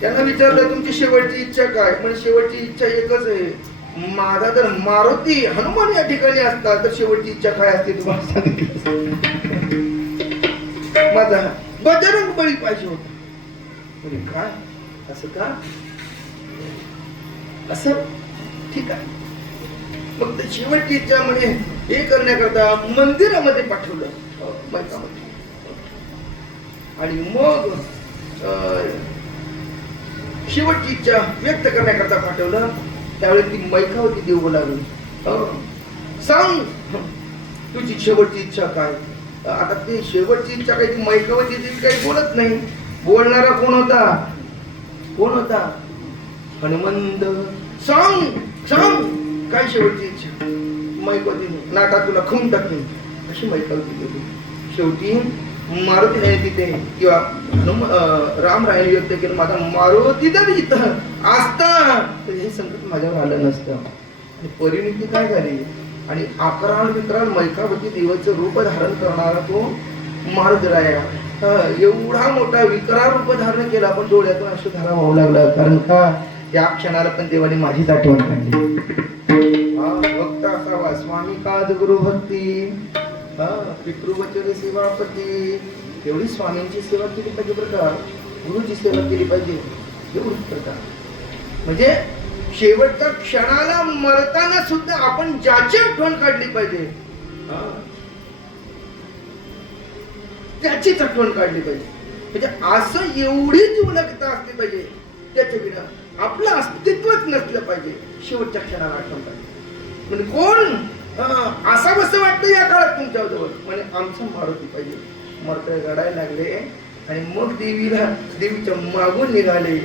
त्यांना विचारलं तुमची शेवटची इच्छा काय? म्हणजे शेवटची इच्छा एकच आहे, माझा जर मारुती हनुमान या ठिकाणी असतात तर शेवटची इच्छा काय असते तुम्हाला सांगितलं. माझा बजरंग बळी पाहिजे होता. म्हणजे काय? असं का? असं ठीक आहे. मग शेवटची इच्छा म्हणजे हे करण्याकरता मंदिरामध्ये पाठवलं मैकामध्ये. आणि मग शेवटची इच्छा व्यक्त करण्याकरता पाठवलं. त्यावेळी ती मैकावती देऊ लागली, सांग तुझी शेवटची इच्छा काय? आता ती शेवटची इच्छा काही ती मैकावती देवी काही बोलत नाही. बोलणारा कोण होता? कोण होता? हनुमंत. सांग सांग काय शेवटची इच्छा? मैकावतीने नाटा तुला खून टाकली अशी मैकावती देवी. शेवटी मारुतीने तिथे किंवा रामरायाने व्यक्त केलं, माझा मारुती जर इथं असता तर हे संकट माझ्यावर आलं नसतं. आणि परिणिती काय झाली? आणि आकराळ विकराळ मैकावती देवाचं रूप धारण करणारा तो मारुतीराया एवढा मोठा विकराळ रूप धारण केला, पण डोळ्यातून अश्रुधारा वाहू लागला. कारण का? या क्षणाला पण देवाने माझीच आठवण काढली. भक्त असावा स्वामी काज गुरु भक्ती, पितृवचन सेवापती. एवढी स्वामींची सेवा केली पाहिजे बरं का. गुरुची सेवा केली पाहिजे एवढंच करता. म्हणजे शेवटच्या क्षणाला मरताना सुद्धा आपण ज्याची आठवण काढली पाहिजे त्याचीच आठवण काढली पाहिजे. म्हणजे असं एवढी जीवलगता असली पाहिजे त्याच्या विना आपलं अस्तित्वच नसलं पाहिजे. शेवटच्या क्षणाला आठवण काढली म्हणजे कोण असा कसं वाटतं या काळात तुमच्या जवळ म्हणजे आमचं मारुती पाहिजे. मरतय रडायला लागले आणि मग देवीच्या मागून निघाले.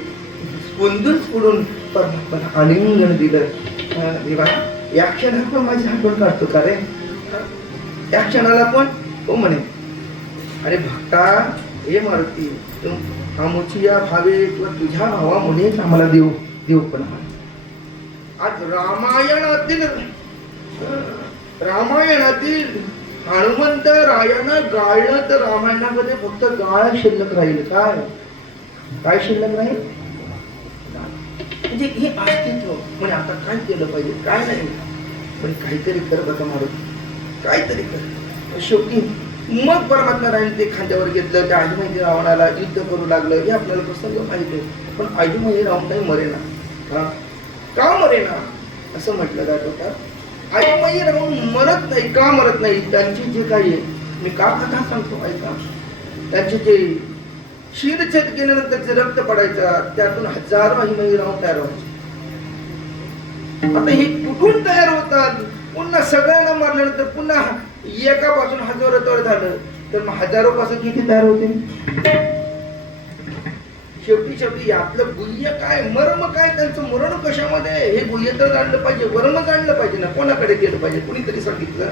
स्पंदून सोडून परमात्म्याला आलिंगन दिलं. देवा या क्षणाला पण माझी आठवण काढतो का रे? या क्षणाला पण हो म्हणे अरे भक्ता हे मारुती आमची या भावे किंवा तुझ्या भावामुळेच आम्हाला देव पण आज रामायणातील हनुमंत रायानं गाळलं तर रामायणामध्ये फक्त गाळ शिल्लक राहील. काय शिल्लक राहील म्हणजे हे अस्तित्व. म्हणजे आता काय केलं पाहिजे काय नाही पण काहीतरी कर बघा मारुती काहीतरी कर. शेवटी मग परमात्मा रायने ते खांद्यावर घेतलं. त्या आजीमाई रावणाला युद्ध करू लागलं हे आपल्याला प्रसंग माहिती आहे. पण आजीमाई रावण काही मरेना का मरेना असं म्हटलं जात होतं. आजीमाई रावण मरत नाही का मरत नाही त्यांची जे काही आहे मी का कथा सांगतो ऐका. त्यांचे जे शिरछेद केल्यानंतर जे रक्त पडायचं त्यातून हजारो आजीमाई रावण तयार व्हायचे. आता हे कुठून तयार होतात? पुन्हा सगळ्यांना मारल्यानंतर पुन्हा एकापासून हजारो तयार झालं तर मग हजारो पासून किती तयार होते? शेवटी यातलं गुह्य काय मर्म काय त्यांचं मरण कशामध्ये हे गुह्य तर जाणलं पाहिजे. वर्म जाणलं पाहिजे ना. कोणाकडे गेलं पाहिजे? कुणीतरी सांगितलं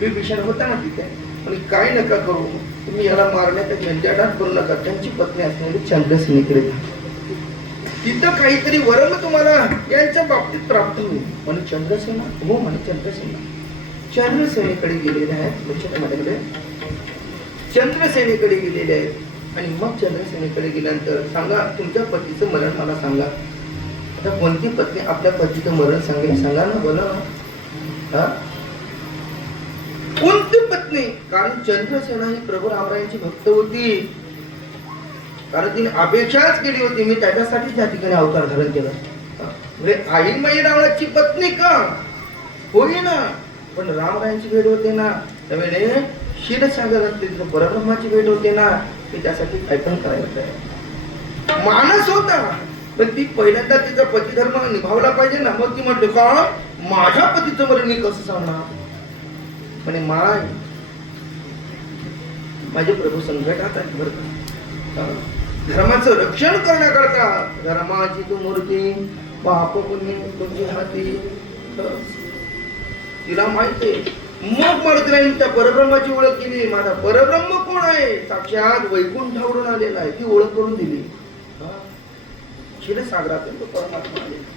विभीषण होता ना तिथे पण काय नका करू तुम्ही याला मारण्याच्या झंझाटात करू नका. त्यांची पत्नी असणारी चंद्रसेनीकडे तिथं काहीतरी वर्म तुम्हाला यांच्या बाबतीत प्राप्त होईल. म्हणजे चंद्रसेना हो म्हणे चंद्रसेनेकडे गेलेले आहेत. लक्षात माझ्याकडे चंद्रसेनेकडे गेलेले आहेत आणि मग चंद्रसेनेकडे गेल्यानंतर सांगा तुमच्या पतीचं मरण मला सांगा. आता कोणती पत्नी आपल्या पतीचं मरण सांगेल सांगा ना बोला कोणती पत्नी? कारण चंद्रसेना ही प्रभू रामरायांची भक्त होती. कारण तिने अपेक्षाच केली होती मी त्याच्यासाठी त्या ठिकाणी अवतार धारण केला. म्हणजे आईमाई रावणाची पत्नी का होई ना पण रामरायांची भेट होते ना त्यावेळेस क्षीरसागरातील परब्रह्माची भेट होते ना की त्यासाठी काय पण करायचं मानस होता. पण ती पहिल्यांदा तिचा पतिधर्म निभावला पाहिजे ना. मग ती म्हटली का माझ्या पतीचं मरण मी कसं सांगणार? म्हणे माझे प्रभू संकटात आहेत बरं का. धर्माचं रक्षण करण्याकरता धर्माची तू मूर्ती पाप पुण्य तुझ्या हाती तिला माहिती. मग मारुतीने त्या परब्रह्माची ओळख केली. माझा परब्रह्म कोण आहे? साक्षात वैकुंठावरून आलेला आहे. ती ओळख करून दिली. क्षीरसागरातून तो परमात्मा आलेला.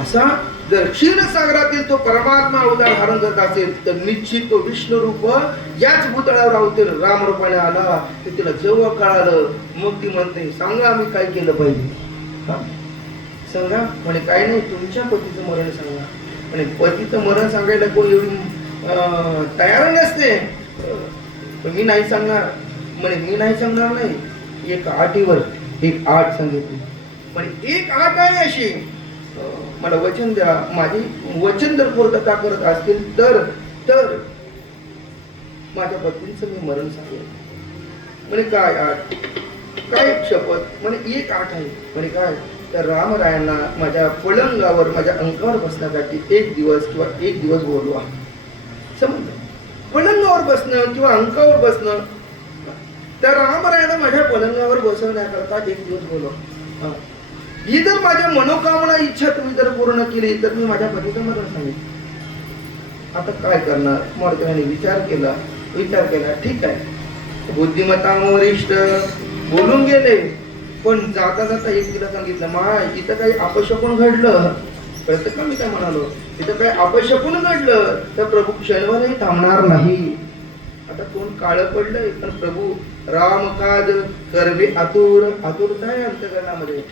असा जर क्षीरसागरातील तो परमात्मा अवतार धारण करत असेल तर निश्चित तो विष्णू रूप याच भूतळावर अवतीर्ण राम रूपाने आला. ते तिला जेव्हा कळालं मग ती म्हणते सांगा आम्ही काय केलं पाहिजे सांगा. म्हणे काय नाही तुमच्या पतीचं मरण सांगा. म्हणे पतीचं मरण सांगायला कोण एवढी तयार नसते. मी नाही सांगणार. म्हणे मी नाही सांगणार नाही. एक आठीवर एक आठ सांगितली. म्हणे एक आठ आहे अशी मला वचन द्या. माझी वचन जर पूर्तता करत असतील तर माझ्या पत्नीचं मी मरण सांगेन. म्हणे काय आठ काय शपथ? म्हणे एक आठ आहे. म्हणे काय तर रामरायांना माझ्या पलंगावर माझ्या अंकावर बसण्यासाठी एक दिवस बोलवा. समजलं? पलंगावर बसणं किंवा अंकावर बसणं त्या रामरायांना माझ्या पलंगावर बसवण्याकरता एक दिवस बोलवा. ही जर माझ्या मनोकामना इच्छा तुम्ही जर पूर्ण केली तर मी माझ्या पतीचं मरण सांगेन. आता काय करणार? मारुतीने विचार केला. ठीक आहे बुद्धिमत्ता वरिष्ठ बोलून गेले. पण जाता एक तिला सांगितलं इथं काही अपशकुन घडलं कळतं का? मी काय म्हणालो इथं काही अपशकुन घडलं तर प्रभू क्षणभरही थांबणार नाही. आता कोण काळं पडलंय पण प्रभू रामकाज करवे आतुरता आहे अंतकरणामध्ये.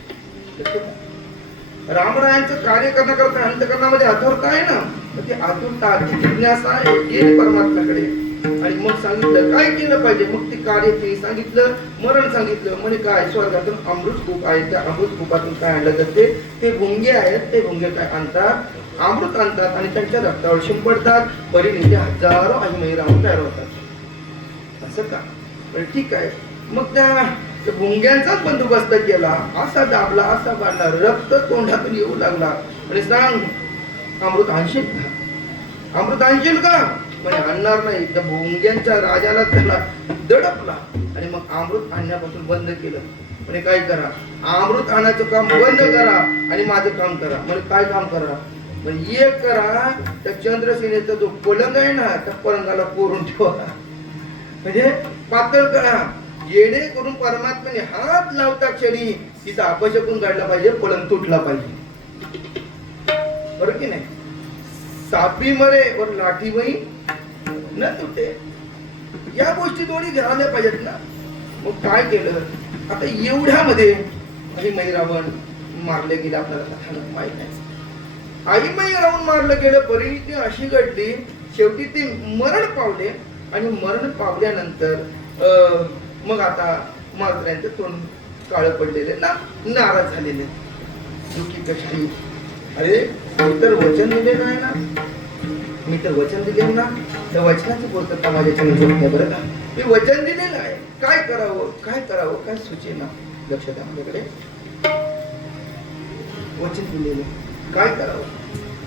रामरायांचं कार्य करण्याकरता अंतकरणामध्ये आतुरता आहे ना. ती आतुरता जिज्ञासा आहे परमात्म्याकडे. आणि मग सांगितलं काय केलं पाहिजे. मग ते कार्य ते सांगितलं, मरण सांगितलं. म्हणजे काय, स्वर्गातून अमृत कूप आहे, त्या अमृत कूपातून काय आणलं जाते, ते भुंगे आहेत, ते भुंगे काय आणतात, अमृत आणतात आणि त्यांच्या रक्तावर शिंपडतात. परिणिती हजारो आणि राहून तयार होतात. असं का, पण ठीक आहे. मग त्या भुंग्यांचाच बंदोबस्त केला, असा दाबला, असा बांधला, रक्त तोंडातून येऊ लागला. म्हणजे सांग, अमृत आणशील का, अमृत आणशील का, म्हणजे आणणार नाही. त्या भोंग्यांच्या राजाला त्याला दडपला आणि मग अमृत आणण्यापासून बंद केलं. म्हणजे काय करा, अमृत आणायचं काम बंद करा आणि माझं काम करा. म्हणजे काय काम करा, म्हणजे एक करा, त्या चंद्रसेनेचा जो पलंग आहे ना, त्या पलंगाला कोरून ठेवा, म्हणजे पातळ करा, जेणेकरून परमात्म्याने हात लावता क्षणी तिचा अपशकून काढला पाहिजे, पलंग तुटला पाहिजे. बरोबर की नाही. सापी मरे वर लाठी वही न तुटे, या गोष्टी दोन्ही घ्यायला पाहिजेत ना. मग काय केलं, आता एवढ्यामध्ये आई रावण मारले गेले, आपल्याला कथा माहित नाही. आई रावण मारलं गेलं, परिणिती अशी घडली, शेवटी ते मरण पावले. आणि मरण पावल्यानंतर मग आता मारकऱ्यांचं तोंड काळं पडलेले ना, नाराज झालेले, दुःखी कष्टी. अरे मी तर वचन दिलेलं आहे ना, मी तर वचन दिले ना, त्या वचनाची पूर्तता माझ्या नाही बरं का. मी वचन दिलेलं आहे, काय करावं काय करावं काय सुचेना. लक्षात आपल्याकडे वचन दिलेलं, काय करावं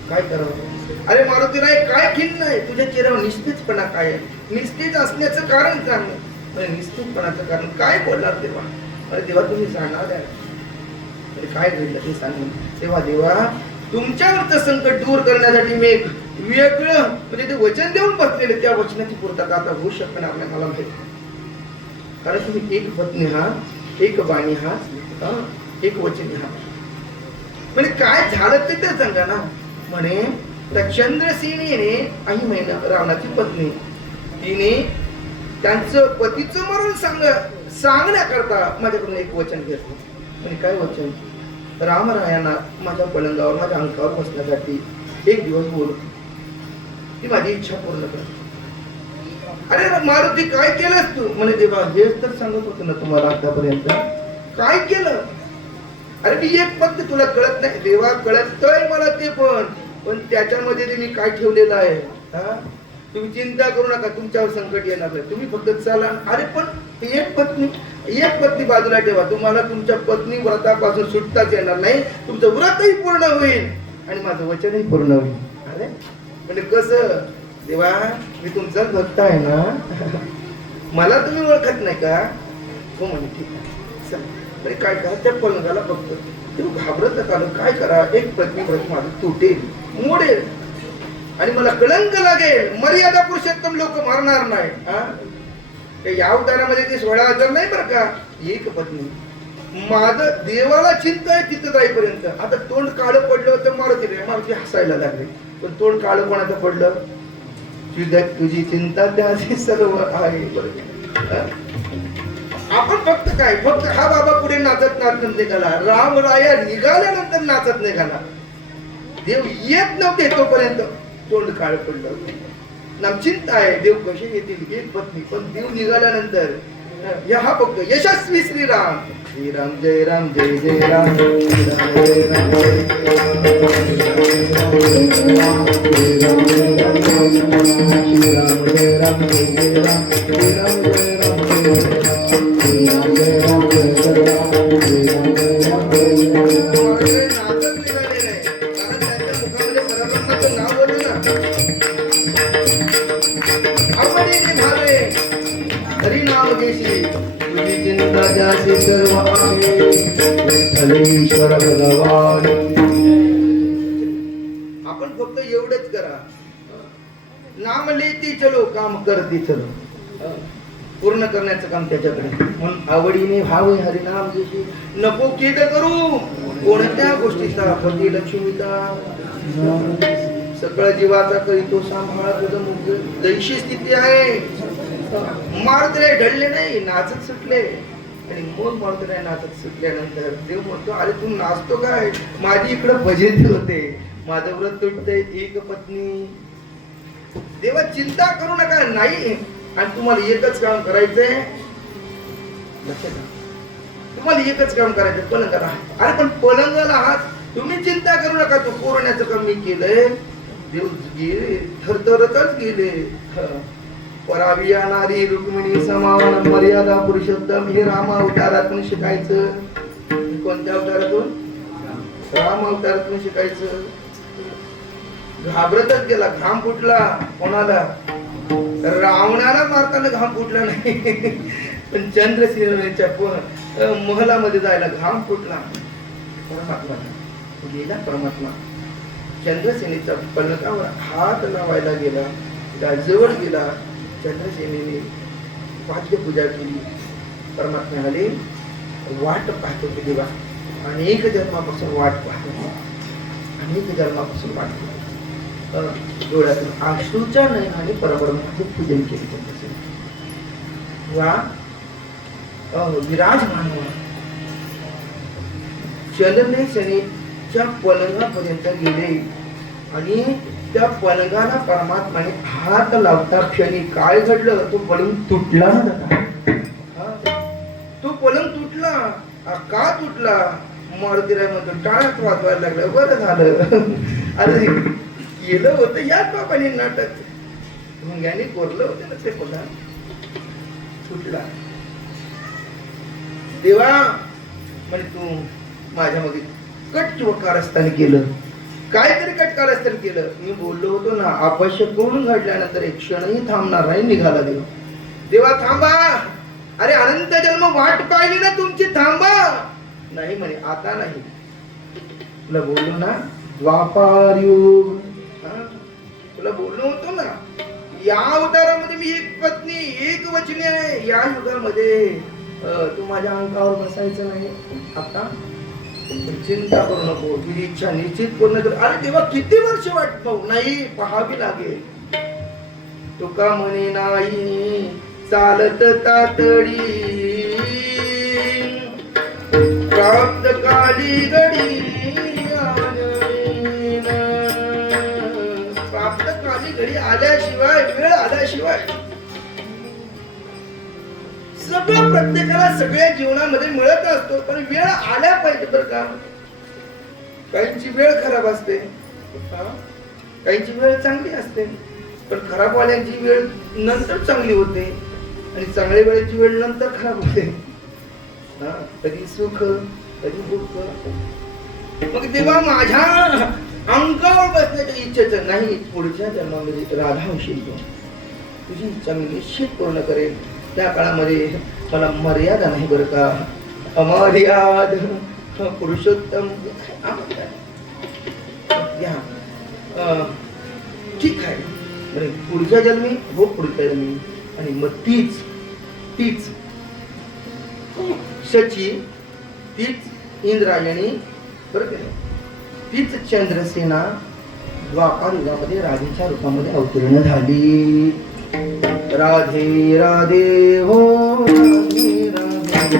काय करावं. अरे मारुतीराय काय खिन्न आहे तुझ्या चेहऱ्यावर, निस्तेजपणा काय आहे. निस्तेज असण्याचं कारण सांग, निस्तेजपणाचं कारण काय बोलणार देवा. अरे देवा तुम्ही जाणार आहे, काय घडलं ते सांग. तेव्हा देवा तुमच्यावरचं संकट दूर करण्यासाठी मी एक वेगळं म्हणजे ते वचन देऊन बसलेले, त्या वचनाची पूर्तता आता होऊ शकते आपल्याला, मला माहिती. कारण तुम्ही एक पत्नी आहात, एक बाणी आहात, एक वचन आहात. म्हणजे काय झालं ते तर सांगा ना. म्हणे त्या चंद्रसेनीने आई महिना रावणाची पत्नी, तिने त्यांचं पतीचं मरण सांगण्याकरता माझ्याकडून एक वचन घेतलं. म्हणजे काय वचन, रामरायांना माझ्या पलंगावर माझ्या अंकावर बसण्यासाठी एक दिवस बोल, ती माझी इच्छा पूर्ण कर. अरे मारुती काय केलंस तू. म्हणे देवा हेच तर सांगत होतो ना तुम्हाला आतापर्यंत, काय केलं. अरे मी एक पत्नी तुला कळत नाही. देवा कळतय मला ते, पण त्याच्यामध्ये मी काय ठेवलेलं आहे. तुम्ही चिंता करू नका, तुमच्यावर संकट येणार नाही, तुम्ही फक्त चला. अरे पण एक पत्नी बाजूला ठेवा, तुम्हाला तुमच्या पत्नी व्रतापासून सुटताच येणार नाही. तुमचं व्रतही पूर्ण होईल आणि माझं वचनही पूर्ण होईल. अरे म्हणजे कसं, देवा मी तुमचा भक्त आहे ना, मला तुम्ही ओळखत नाही का. हो म्हणे ठीक आहे चल. म्हणजे काय करा, त्या पलंगाला फक्त तुम्ही घाबरत नका, काय करा, एक पत्नी व्रत माझं तुटेल मोडेल आणि मला कलंक लागेल. मर्यादा पुरुषोत्तम लोक मारणार नाही. या अवतारामध्ये ते 16,000 नाही बरं का, एक पत्नी. माझं देवाला चिंता आहे तिथं जाईपर्यंत. आता तोंड काळं पडलं होतं मारुती हसायला लागले, पण तोंड काळं कोणाचं पडलं, तुझी चिंता त्याची सर्व आहे. आपण फक्त काय, फक्त हा बाबा पुढे नाचत निघाला, रामराया निघाल्यानंतर नाचत निघाला. देव येत नव्हते तोपर्यंत तोंड काळ पडलं. नाम चिंता आहे देव कसे येतील, एक पत्नी. पण देव निघाल्यानंतर हा फक्त यशस्वी श्रीराम, श्रीराम जय राम जय जय राम, श्रीराम जय राम श्रीराम जय राम श्रीराम जय राम जय राम श्रीराम जय राम जय श्रीराम जय राम जय जय राम श्रीराम जय राम जय जय राम. नाव बोलू ना, हरी नाम घेशी तुझी चिंता जासी सर्व आहे, विठ्ठलेश्वर भगवान. आपण फक्त एवढंच करा, नाम लेती चलो काम करते चलो, पूर्ण करण्याचं काम त्याच्याकडे. म्हणून आवडीने भावे हरिनाम घेशी, नको केद करू कोणत्या गोष्टीचा, पती लक्ष्मीचा सगळं जीवाचा करीतो सांभाळा, तुझं मुख दैशी स्थिती आहे. मारुतीला ढळले नाही, नाचत सुटले. आणि मग मारुतीला नाचत सुटल्यानंतर देव म्हणतो, अरे तू नाचतो काय, माझी इकडं भजन होते, माझं व्रत तुटतंय, एक पत्नी देवा चिंता करू नका नाही. आणि तुम्हाला एकच काम करायचंय, लक्षात घ्या, तुम्हाला एकच काम करायचं, पलंगाला. अरे पण पलंगाला आहात तुम्ही, चिंता करू नका. तो कोरोनाचं काम मी केलंय. देव गेले, थरथरतच गेले. पराविया नारी रुक्मिणी समावन मर्यादा पुरुषोत्तम, हे राम अवतारातून शिकायचं. कोणत्या अवतारातून? राम अवतारातून शिकायचं. घाबरतच गेला. घाम फुटला कोणाला? रावणाला मारताना घाम फुटला नाही, पण चंद्रसेनाच्या महलामध्ये जायला घाम फुटला. परमात्मा गेला. परमात्मा चंद्रसेनेच्या पलकावर हात लावायला गेला. त्या जवळ गेला. चंद्रसेनेने वाद्यपूजा केली. परमात्मा आले. वाट पाहतो की देवा, अनेक जन्मापासून वाट पाहतो, अनेक जन्मापासून वाट पाहतो. डोळ्यातून अश्रूच्या नयनाने परब्रह्माचे पूजन केले. चंद्रसेन वा विराजमान चंद्रसेनेच्या पलंगापर्यंत गेले आणि त्या पलंगाला परमात्माने हात लावता क्षणी काय घडलं? तो पलंग तुटला ना. तो पलंग तुटला. का तुटला? मारुतीराय म्हणतो टाळ्यात वाजवायला लागलं. बरं झालं. अरे केलं होतं याच बापाने नाटक, भुंग्याने कोरलं होतं ना ते पलंग, तुटला. देवा म्हणजे तू माझ्या मध्ये कट किंवा कारस्थान केलं, काहीतरी कट कारस्थान केलं. मी बोललो होतो ना, अपयश करून घडल्यानंतर एक क्षणही थांबणार नाही. निघाला देव. देवा थांबा. अरे अनंत जन्म वाट पाहिली ना तुमची, थांबा. नाही म्हणे आता नाही. तुला बोललो ना द्वापार युग, तुला बोललो होतो ना या अवतारामध्ये मी एक पत्नी एक वचनी आहे. या युगामध्ये तू माझ्या अंगावर बसायचं नाही. आता चिंता करू नको, तुझी इच्छा निश्चित पूर्ण कर. अरे तेव्हा किती वर्ष वाट पाहू? नाही पाहावी लागेल. तुका म्हणे नाही चालत तातडी, प्राप्त काली घडी. प्राप्त काली घडी आल्याशिवाय, वेळ आल्याशिवाय सगळं प्रत्येकाला सगळ्या जीवनामध्ये मिळत असतो, पण वेळ आल्या पाहिजे. बरं का, काहींची वेळ खराब असते, काहींची वेळ चांगली असते, पण खराब वाल्यांची वेळ नंतर चांगली होते आणि चांगल्या वेळेची वेळ नंतर खराब होते. कधी सुख कधी दुःख. मग तेव्हा माझ्या अंगावर बसण्याच्या इच्छेचं नाही, पुढच्या जन्मामध्ये राधा होशील तू, तुझी इच्छा मी निश्चित पूर्ण करेन. त्या काळामध्ये मला मर्यादा नाही बरं का, अमर्याद पुरुषोत्तम. ठीक आहे म्हणजे पुढच्या जन्मी हो, पुढच्या जन्मी. आणि मग तीच शची, तीच इंद्रायणी, बरोबर, तीच चंद्रसेना द्वापार युगामध्ये राधेच्या रूपामध्ये अवतीर्ण झाली. राधे राधे हो राधे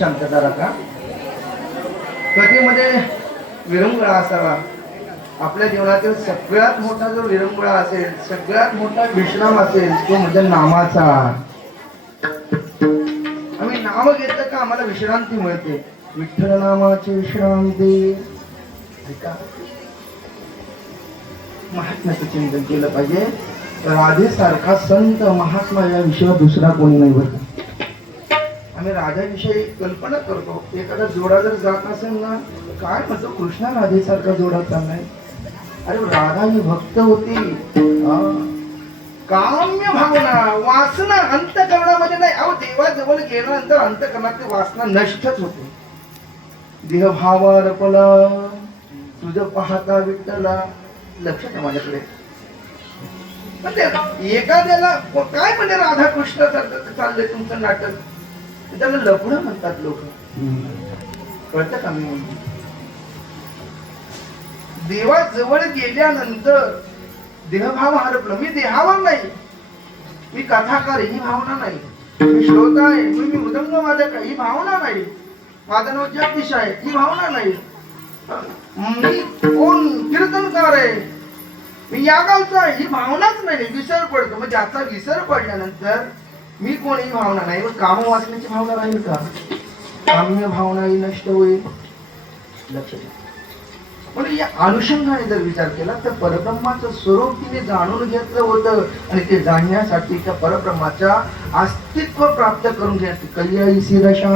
शांतता राखा. कथेमध्ये विरंगुळा असावा. आपल्या जीवनातील सगळ्यात मोठा जो विरंगुळा असेल, सगळ्यात मोठा विश्राम असेल, तो म्हणजे नामाचा. आम्ही नाव घेतलं का आम्हाला विश्रांती मिळते. विठ्ठल नामाची विश्रांती. ऐका, महात्म्याचं चिंतन केलं पाहिजे. राधेसारखा संत महात्मा या विषयावर दुसरा कोणी नाही बरं. आम्ही राधाविषयी कल्पना करतो. एखादा जोडा जर जात असेल ना, काय म्हणतो कृष्णा राधेसारखा जोडा चाललाय. अरे राधा ही भक्त होती. काम्य भावना वासना अंतःकरणामध्ये नाही. अहो देवाजवळ गेल्यानंतर अंतःकरणातली वासना नष्टच होते. देहभावावर पला तुझं पाहता विठ्ठला. लक्षात आहे माझ्याकडे. एखाद्याला काय म्हणजे राधा कृष्ण चाललंय तुमचं नाटक, त्याला लफडं म्हणतात लोक. कळतं का? मी देवाजवळ गेल्यानंतर देहभाव हरपलं. मी देहावर नाही, मी कथाकार ही भावना नाही, मी श्रोता आहे, मी मृदंग वादक आहे ही भावना नाही, माझा नाव जगदीश आहे ही भावना नाही, मी कोण कीर्तनकार आहे, मी या गावचा आहे ही भावनाच नाही. विसर पडतो. मग ज्याचा विसर पडल्यानंतर मी कोण ही भावना नाही. काम वाचण्याची भावना राहील का? काम्य भावना ही नष्ट होईल. लक्षात घ्या. पण या अनुषंगाने जर विचार केला तर परब्रह्माचं स्वरूप तिने जाणून घेतलं होतं आणि ते जाणण्यासाठी त्या परब्रह्माच्या अस्तित्व प्राप्त करून घ्यायचे. कल्याईसी दशा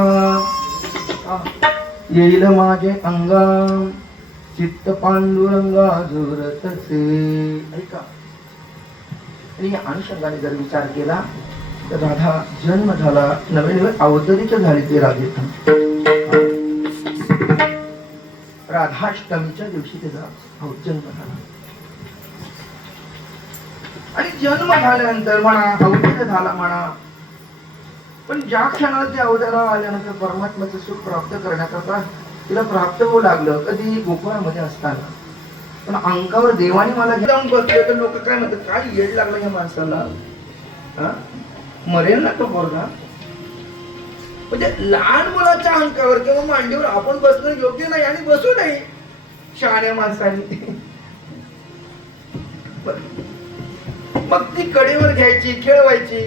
येईल माझे अंगा चित्त पांडुरंगा जुरतसे. ऐका, आणि या अनुषंगाने जर विचार केला तर राधा जन्म झाला, नवे नवे अवतरित झाली ती राधेत. राधाष्टमीच्या दिवशी त्याचा जन्म झाला. आणि जन्म झाल्यानंतर म्हणा, अवतार झाला म्हणा, पण ज्या क्षणाला ते अवतारा आल्यानंतर परमात्म्याचं सुख प्राप्त करण्याकरता तिला प्राप्त होऊ लागलं. कधी गोकुळामध्ये असताना. पण अंगावर देवाने मला जाऊन बसले तर लोक काय म्हणतात, काय येड लागलं या माणसाला, मरेल ना तो पोरगा. म्हणजे लहान मुलाच्या अंकावर किंवा मांडीवर आपण बसणं योग्य नाही आणि बसू नये शहाण्या माणसाने. मग ती कडेवर घ्यायची, खेळवायची,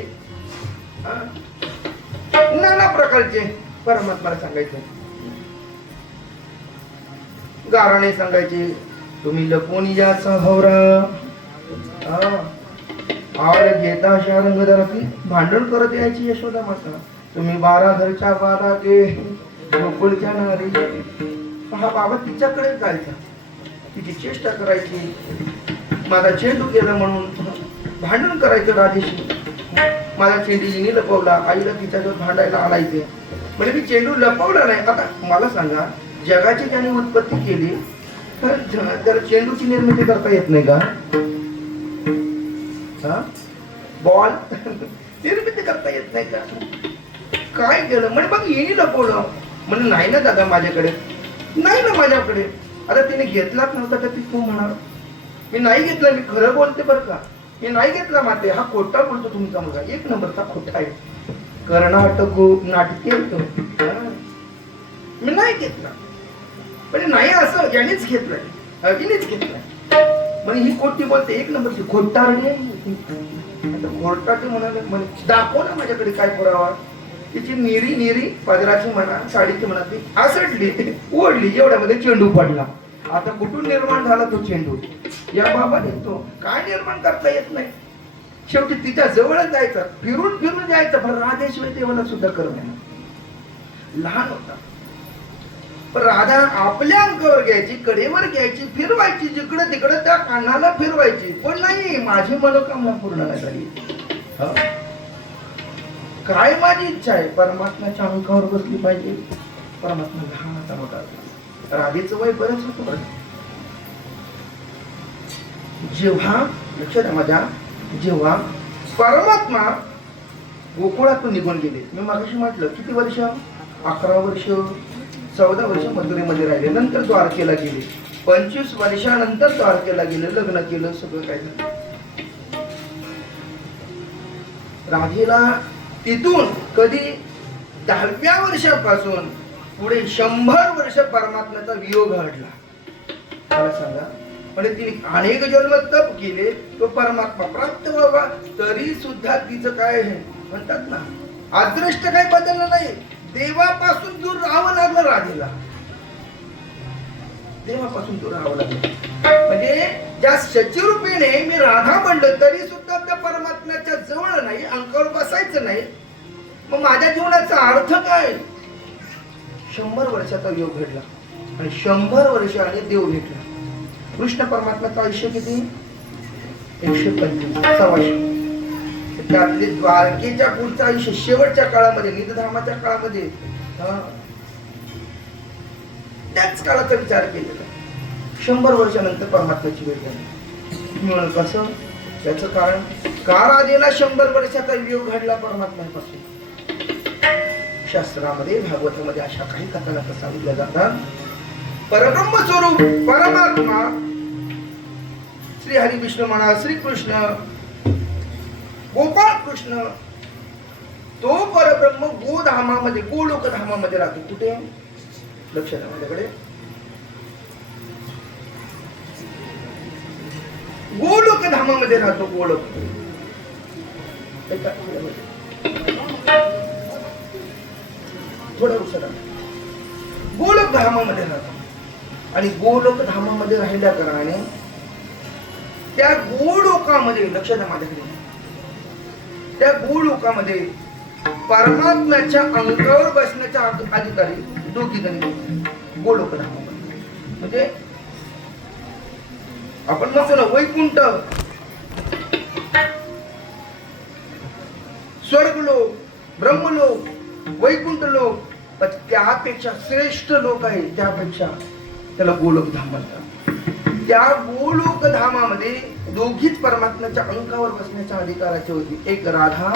नाना प्रकारचे परमात्माला सांगायचे, गाराणे सांगायचे. तुम्ही लपून याचा भवरा आवर घेता शारंग धरती. भांडण करत यायची यशोदा माता. तुम्ही 12 घरच्या बारा के गोकुळच्या नारी. हा बाबा तिच्याकडे जायचा, तिची चेष्टा करायची. माझा चेंडू गेला म्हणून भांडण करायचं राधेशी. माझा चेंडू हिने लपवला, आईला तिच्याजवळ भांडायला आलायचे. म्हणजे मी चेंडू लपवला नाही. आता मला सांगा, जगाची त्याने उत्पत्ती केली तर त्याला चेंडूची निर्मिती करता येत नाही का? बॉल निर्मिती करता येत नाही का? काय केलं म्हणजे मग हिने लपवलं. म्हणजे नाही ना दादा माझ्याकडे, नाही ना माझ्याकडे. आता तिने घेतलाच नव्हता तर ती तू म्हणणार मी नाही घेतला, मी खरं बोलते बरं का, मी नाही घेतला. माते हा खोटा बोलतो तुमचा मुलगा, 1 नंबरचा खोटा आहे. कर्नाटक नाटकी होतो, मी नाही घेतला. म्हणजे नाही असं यानेच घेतलंय, हिनेच घेतलाय. म्हणजे ही खोटी बोलते, 1 नंबरची खोटारडी आहे. खोटाटी म्हणाले, म्हणजे दाखव ना माझ्याकडे काय पुरावा. तिची निरी पदराची म्हणा, साडीची म्हणा, ती आसडली, ओढली, एवढ्यामध्ये चेंडू पडला. आता कुठून निर्माण झाला तो चेंडू? या बाबाने तो काय निर्माण करता येत नाही. शेवटी तिच्या जवळच जायचं, फिरून फिरून जायचं. पण राधेशिवाय देवाला सुद्धा करणं. लहान होता पण राधा आपल्या अंगावर घ्यायची, कडेवर घ्यायची, फिरवायची, जिकडं तिकडं त्या कानाला फिरवायची. पण नाही, माझी मनोकामना पूर्ण नाही झाली. काय माझी इच्छा आहे, परमात्म्याच्या अंगावर बसली पाहिजे. परमात्मा लहानाचा मोठा. राधेचं वय बरंच होतं बरं. जेव्हा लक्षात आहे माझ्या, जेव्हा परमात्मा गोकुळातून निघून गेले, मी मागाशी म्हटलं किती वर्ष, 11 वर्ष 14 वर्ष मथुरेमध्ये राहिले. नंतर द्वारकेला गेले. 25 वर्षानंतर द्वारकेला गेले, लग्न केलं, सगळं काय झालं. राधेला तिथून कधी 10व्या वर्षापासून पुढे 100 वर्ष परमात्म्याचा वियोग घडला. मला सांगा, म्हणजे तिने अनेक जन्म तप केले, तो परमात्मा प्राप्त व्हावा. तरी सुद्धा तिचं काय म्हणतात ना, अदृष्ट काही बदललं नाही. देवापासून दूर राहावं लागलं राधेला. देवापासून दूर राहावं लागलं म्हणजे ज्या शचीरूपीने मी राधा म्हणलं तरी सुद्धा त्या परमात्म्याच्या जवळ नाही, अंकावर बसायचं नाही. मग माझ्या जीवनाचा अर्थ काय? 100 वर्षाचा योग घडला आणि 100 वर्षाने देव भेटला. कृष्ण परमात्म्याचं आयुष्य किती? 125 125. त्यातले द्वारकेच्या पुढचं आयुष्य शेवटच्या काळामध्ये, निधधामाच्या काळामध्ये, त्याच काळाचा विचार केलेला. 100 वर्षानंतर परमात्म्याची भेट झाली. म्हणून कसं? याचं कारण का राधेला 100 वर्षाचा योग घडला परमात्म्यापासून? शास्त्रामध्ये, भागवतामध्ये अशा काही कथानक सांगितल्या जातात. परब्रह्म स्वरूप परमात्मा श्री हरी विष्णू म्हणा, श्रीकृष्ण, गोपाळ कृष्ण, तो परब्रह्म गोधामामध्ये, गोलोक धामामध्ये राहतो. कुठे? लक्षात आहे माझ्याकडे. गोलोक धामामध्ये राहतो. गोलोक थोडं उशिरा गोलोक धामामध्ये राहतो. आणि गोलोक धामामध्ये राहिल्या कारणाने त्या गोलोकामध्ये, लक्षात आहे माझ्याकडे, त्या गोलोकामध्ये परमात्म्याच्या अंगावर बसण्याच्या अधिकारी दोघी जण गोलोक धामामध्ये. म्हणजे आपण म्हणतो ना वैकुंठ, स्वर्गलोक, ब्रह्मलोक, वैकुंठ लोक, त्यापेक्षा श्रेष्ठ लोक आहे, त्यापेक्षा त्याला गोलोक धाम म्हणतात. त्या गोलोक धामामध्ये दोघीच परमात्म्याच्या अंकावर बसण्याच्या अधिकाराची होती. एक राधा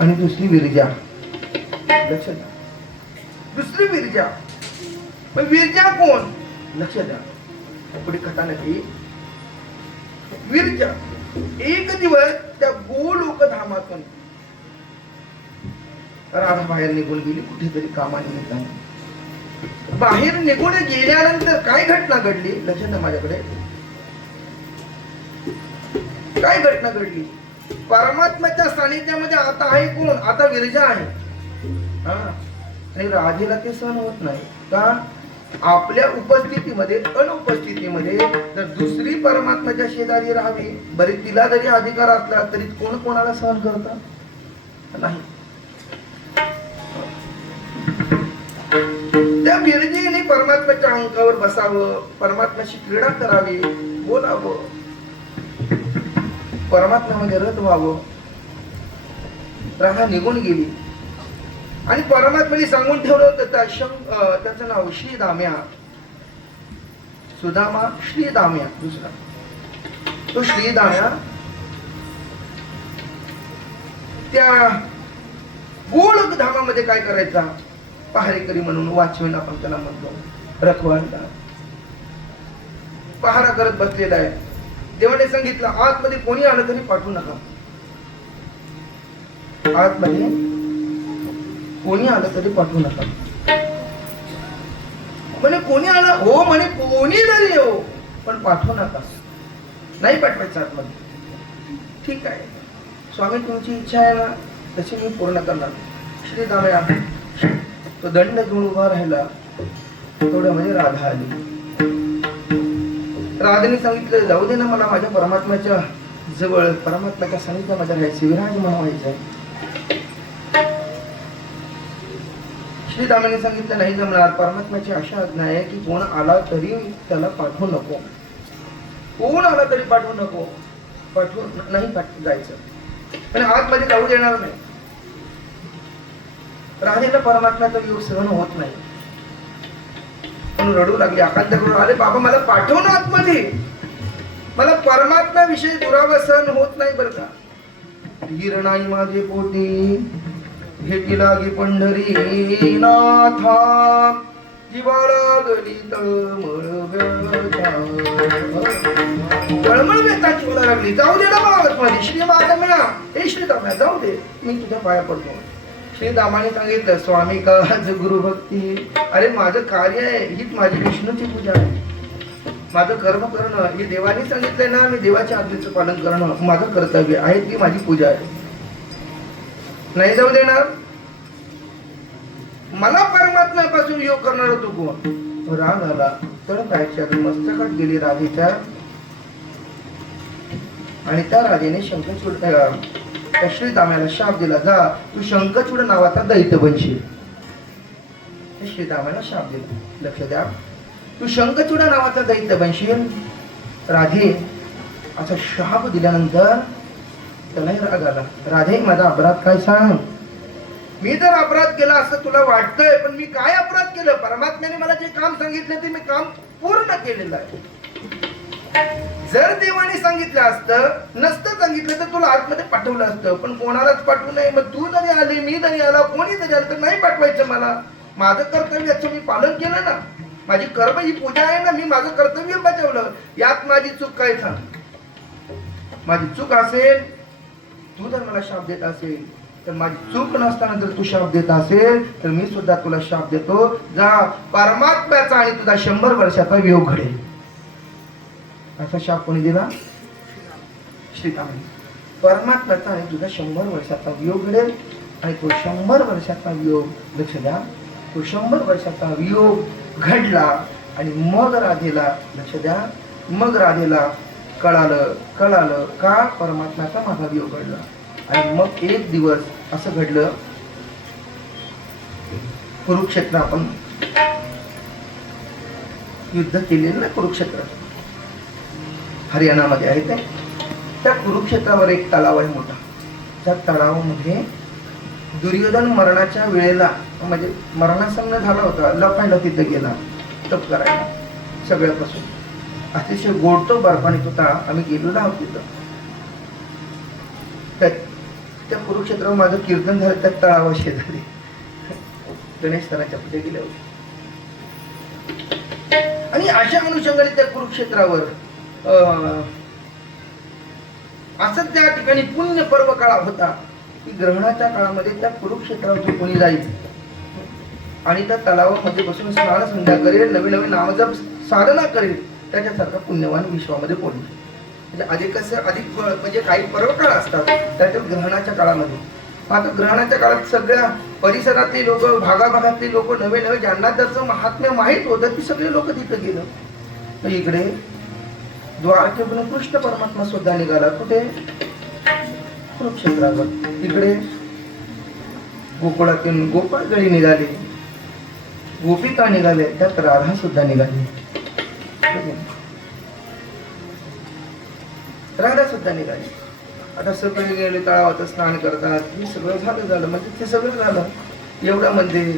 आणि दुसरी विरजा. लक्षात द्या, दुसरी विरजा. पण विरजा कोण? लक्षात द्या, पुढे कथानक येईल. विरजा एक दिवस त्या गोलोक धामातून राधा बाहेर निघून गेली कुठेतरी कामानिमित्ताने. बाहेर निघून गेल्यानंतर काय घटना घडली? लक्षात माझ्याकडे काय घटना घडली? परमात्म्याच्या सानिध्यामध्ये आता आहे कोण? आता विरजा आहे. आणि राधेला ते सहन होत नाही. का? आपल्या उपस्थितीमध्ये, अनुपस्थितीमध्ये जर दुसरी परमात्म्याच्या शेजारी राहावी, बरी तिला जरी अधिकार असला तरी कोण कोणाला सहन करतात? नाही. त्या विरजेने परमात्म्याच्या अंकावर बसावं, परमात्म्याशी क्रीडा करावी, बोलावं, परमात्म्यामध्ये रत व्हावं. राधा निघून गेली आणि परमात्म्याने सांगून ठेवलं होतं त्याचं नाव श्रीदाम्या. सुदामा, श्रीदाम्या दुसरा. तो श्रीदाम्या त्या गोलोक धामामध्ये काय करायचा? पहारेकरी म्हणून, वाचवेन आपण त्याला म्हणतो, रखवाला पहारा करत बसलेला आहे. देवाने सांगितलं आतमध्ये कोणी आलं तरी पाठवू नका. आतमध्ये कोणी आलं तरी पाठवू नका. म्हणे कोणी आलं? हो म्हणे, कोणी जरी हो पण पाठवू नका. नाही पाठवायचं आतमध्ये. ठीक आहे स्वामी, तुमची इच्छा आहे ना, तशी मी पूर्ण करणार. श्रीदामया तो दंड घेऊन उभा राहिला. थोड्यामध्ये राधा आली. राधेने सांगितलं जाऊ दे ना, मला माझ्या परमात्म्याच्या जवळ, परमात्म्याच्या सानिध्यामध्ये राहायचे, विराजमान व्हायचंय. श्रीदामाने सांगितलं नाही जमणार. परमात्म्याची अशा आज्ञा आहे की कोण आला तरी त्याला पाठवू नको. कोण आला तरी पाठवू नको. पाठवून नाही जायचं, पण आतमध्ये जाऊ देणार नाही. राधेला परमात्म्याचा योग सहन होत नाही. म्हणून रडू लागली, आकांत करून आले, बाबा मला पाठव ना आतमध्ये, मला परमात्म्या विषयी दुरावा सहन होत नाही बरं का. धीर नाही माझे पोटी, भेटी लागे पंढरी नाथा, जिवाळा गलित तळमळ व्यथाची मला लागली. जाऊ दे ना मला आतमध्ये. श्री माझा मिळा, हे श्रीदाम्या जाऊ दे, मी तुझ्या पाया पडतो. श्रीदामाने सांगितलं स्वामी का गुरु भक्ती. अरे माझं कार्य आहे, हीच माझी विष्णूची पूजा आहे. माझं कर्म करणं हे देवाने सांगितलंय ना, मी देवाच्या आज्ञेचं पालन करणं माझं कर्तव्य आहे, ती माझी पूजा आहे. नाही जाऊ देणार. मला परमात्म्यापासून योग करणार तू कोण? राग आला तर कायच्या मस्तकात गेली राधेच्या आणि त्या राधेने शंखचूड त्या श्रीदाम्याला शाप दिला, जा तू शंखचूड नावाचा दैत्य बनशील. श्रीदाम्याला शाप दिला, लक्ष द्या, तू शंखचूड नावाचा दैत्य बनशील. राधे असा शाप दिल्यानंतर त्यालाही राग आला, राधे माझा अपराध काय सांग? मी तर अपराध केला असं तुला वाटतंय, पण मी काय अपराध केलं? परमात्म्याने मला जे काम सांगितलं ते मी काम पूर्ण केलेलं आहे. जर देवाने सांगितलं असतं, नसतं सांगितलं तर तुला आतमध्ये पाठवलं असतं, पण कोणालाच पाठवू नये. मग तू जरी आली, मी जरी आला, कोणी जरी आलं तर नाही पाठवायचं मला. माझं कर्तव्याचं मी पालन केलं ना, माझी कर्म ही पूजा आहे ना, मी माझं कर्तव्य बजावलं. यात माझी चूक काय सांग? माझी चूक असेल, तू जर मला शाप देत असेल तर माझी चूक नसताना जर तू शाप देत असेल तर मी सुद्धा तुला शाप देतो, जा परमात्म्याचा आणि तुझा 100 वर्षाचा वियोग घडेल. असा शाप कोणी दिला? श्रीरामाने. परमात्म्याचा आणि तुझा 100 वर्षाचा वियोग घडेल. आणि तो 100 वर्षाचा वियोग, लक्ष द्या, तो 100 वर्षाचा वियोग घडला. आणि मग राधेला, लक्ष द्या, मग राधेला कळालं का परमात्म्याचा माझा वियोग घडला. आणि मग एक दिवस असं घडलं, कुरुक्षेत्र, आपण युद्ध केलेलं ना कुरुक्षेत्र, हरियाणामध्ये आहे ते. त्या कुरुक्षेत्रावर एक तलाव आहे मोठा. त्या तलावामध्ये दुर्योधन मरणाच्या वेळेला, म्हणजे मरणासन्न झाला होता, लपायला तिथं गेला तप करायला. सगळ्यापासून अतिशय गोडतो बर्फाने होता. आम्ही गेलेलो आहोत तिथं. त्या कुरुक्षेत्रावर माझं कीर्तन झालं त्या तळावा शेजारी गणेश सरांच्या पुढे गेले होते. आणि अशा अनुषंगाने त्या कुरुक्षेत्रावर असं त्या ठिकाणी पुण्य पर्व काळ होता की ग्रहणाच्या काळामध्ये त्या कुरुक्षेत्रावर जो कोणी जाईल आणि त्या तलावामध्ये बसून स्नान संध्या करेल, नवीन नवीन नामजप साधना करेल, त्याच्यासारखा पुण्यवान विश्वामध्ये कोणी. म्हणजे अधिक म्हणजे काही पर्व काळ असतात त्याच्यात ग्रहणाच्या काळामध्ये. आता ग्रहणाच्या काळात सगळ्या परिसरातली लोक, भागाभागातली लोक, नवे नवे ज्यांना त्याचं महात्म्य माहीत होतं ती सगळे लोक तिथं गेलं. तर इकडे द्वारकेतून कृष्ण परमात्मा सुद्धा निघाला. कुठे? कुरुक्षेत्रावर. इकडे गोकुळातून गोपाळगडी निघाले, गोपिका निघाले, त्यात राधा सुद्धा निघाली, राधा सुद्धा निघाली. आता सकाळी गेले, तळावात स्नान करतात, हे सगळं झालं. म्हणजे ते सगळं झालं. एवढ्यामध्ये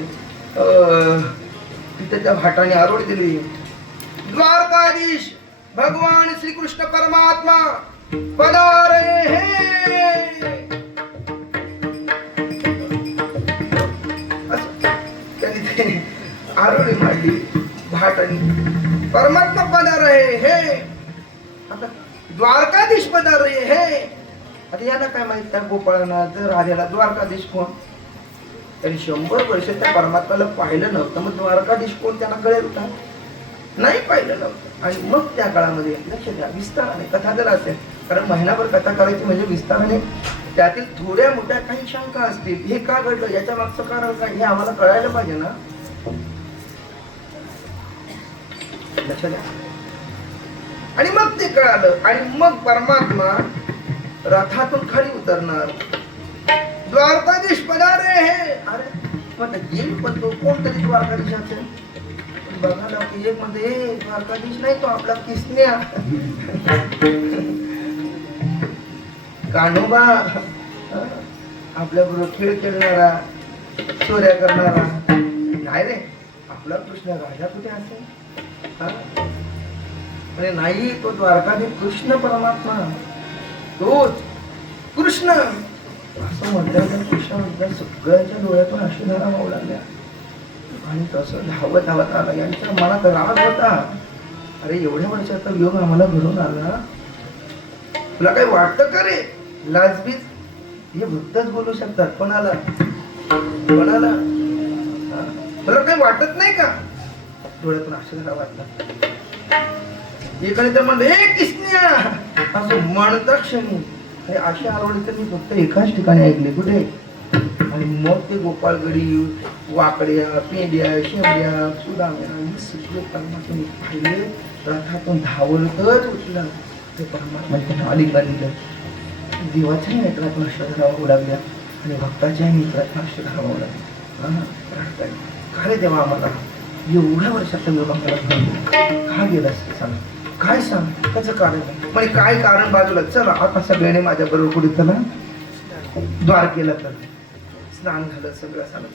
तिथे त्या भाटाने आरोळी दिली, द्वारकाधीश भगवान श्री कृष्ण परमात्मा पधारे हे. त्यांनी आरोळी मांडली भाटाने, परमात्मा पधारे हे. आता द्वारकाधीश पधारे हे. आता यांना काय माहित त्या गोपाळांना तर राधेला द्वारकाधीश कोण? त्यांनी 100 वर्ष त्या परमात्म्याला पाहिलं नव्हतं, मग द्वारकाधीश कोण त्यांना कळेल का? नाही पाहिलं नव्हतं. आणि मग त्या काळामध्ये लक्ष द्या, विस्ताराने कथा जर असेल, कारण महिनाभर कथा करायची म्हणजे विस्ताराने त्यातील थोड्या मोठ्या काही शंका असतील, हे का घडलं, याच्या मागचं कारण काय, हे आम्हाला कळायला पाहिजे ना. लक्ष द्या. आणि मग ते कळालं. आणि मग परमात्मा रथातून खाली उतरणार, द्वारकाधीश पधारे हे. अरे मग येईल, पण तो कोणतरी द्वारकाधीश असेल. बघायला की एक मध्ये द्वारकाधीश नाही, तो आपला किसन्या कान्होबा, आपल्या बरोबर खेळ खेळणारा, चोऱ्या करणारा. नाही रे, आपला कृष्ण राजा कुठे असेल? म्हणजे नाही, तो द्वारकाधीश कृष्ण परमात्मा, तोच कृष्ण. असं म्हटलं कृष्ण म्हटलं सगळ्याच्या डोळ्यातून अश्रुधारा वाहू लागल्या. आणि तसं धावत आला. यांच्या मनात राग होता, अरे एवढ्या वर्षाचा योग आम्हाला घडून आला, तुला काही वाटतं का रे? लाजबीज हे भक्तच बोलू शकतात. कोणाला कोणाला तुला काही वाटत नाही का? डोळ्यातून अश्रुधारा वाटला. एकाने तर म्हणलं, हे किसन्या, असं म्हणता क्षणी अशी आरोळी तर मी फक्त एकाच ठिकाणी ऐकली. कुठे? आणि मग ते गोपाळगडी, वाकड्या, पेंड्या, शेंड्या, सुदाम्या हे सगळे परमात्मा पाहिले. रथातून धावतच उठलं ते परमात्मा त्यांना आलिंगन दिलं. देवाच्याही नेत्रात नष्ट धावावं लागल्या आणि भक्ताच्याही नेत्रात नष्ट धावावं लागलं. काय रे देवा, आम्हाला एवढ्या वर्षात का गेलास सांग, काय सांग त्याचं कारण. म्हणजे काय कारण बाजूला, चला आता सगळ्याने माझ्या बरोबर पुढे चला द्वारकेला. तर स्नान झालं, सगळं झालं,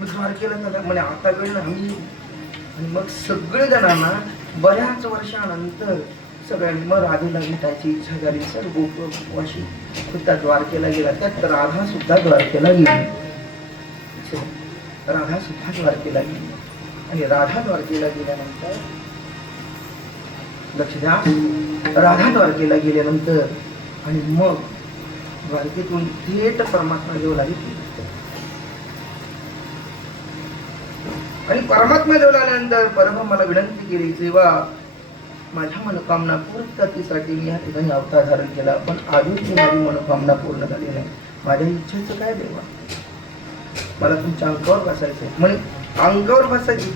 मग द्वारकेला झालं म्हणे आता वेळ आम्ही. आणि मग सगळे जणांना बऱ्याच वर्षानंतर सगळ्यांनी मग राधेला भेटायची इच्छा झाली. सर गोपवाशी सुद्धा द्वारकेला गेला, त्यात राधा सुद्धा द्वारकेला गेली. राधा सुद्धा द्वारकेला गेली. आणि राधा द्वारकेला गेल्यानंतर लक्ष द्या, राधा द्वारकेला गेल्यानंतर आणि मग द्वारकेतून थेट परमात्मा जवळ आली. आणि परमात्मा जवळ आल्यानंतर परब्रह्माला विनंती केली, जेव्हा माझ्या मनोकामना पूर्ततेसाठी मी या ठिकाणी अवतार धारण केला, पण आधीच माझी मनोकामना पूर्ण झाली नाही. माझ्या इच्छेचं काय देवा, मला तुमच्या अंगावर बसायचंय. म्हणे अंगावर बसायची.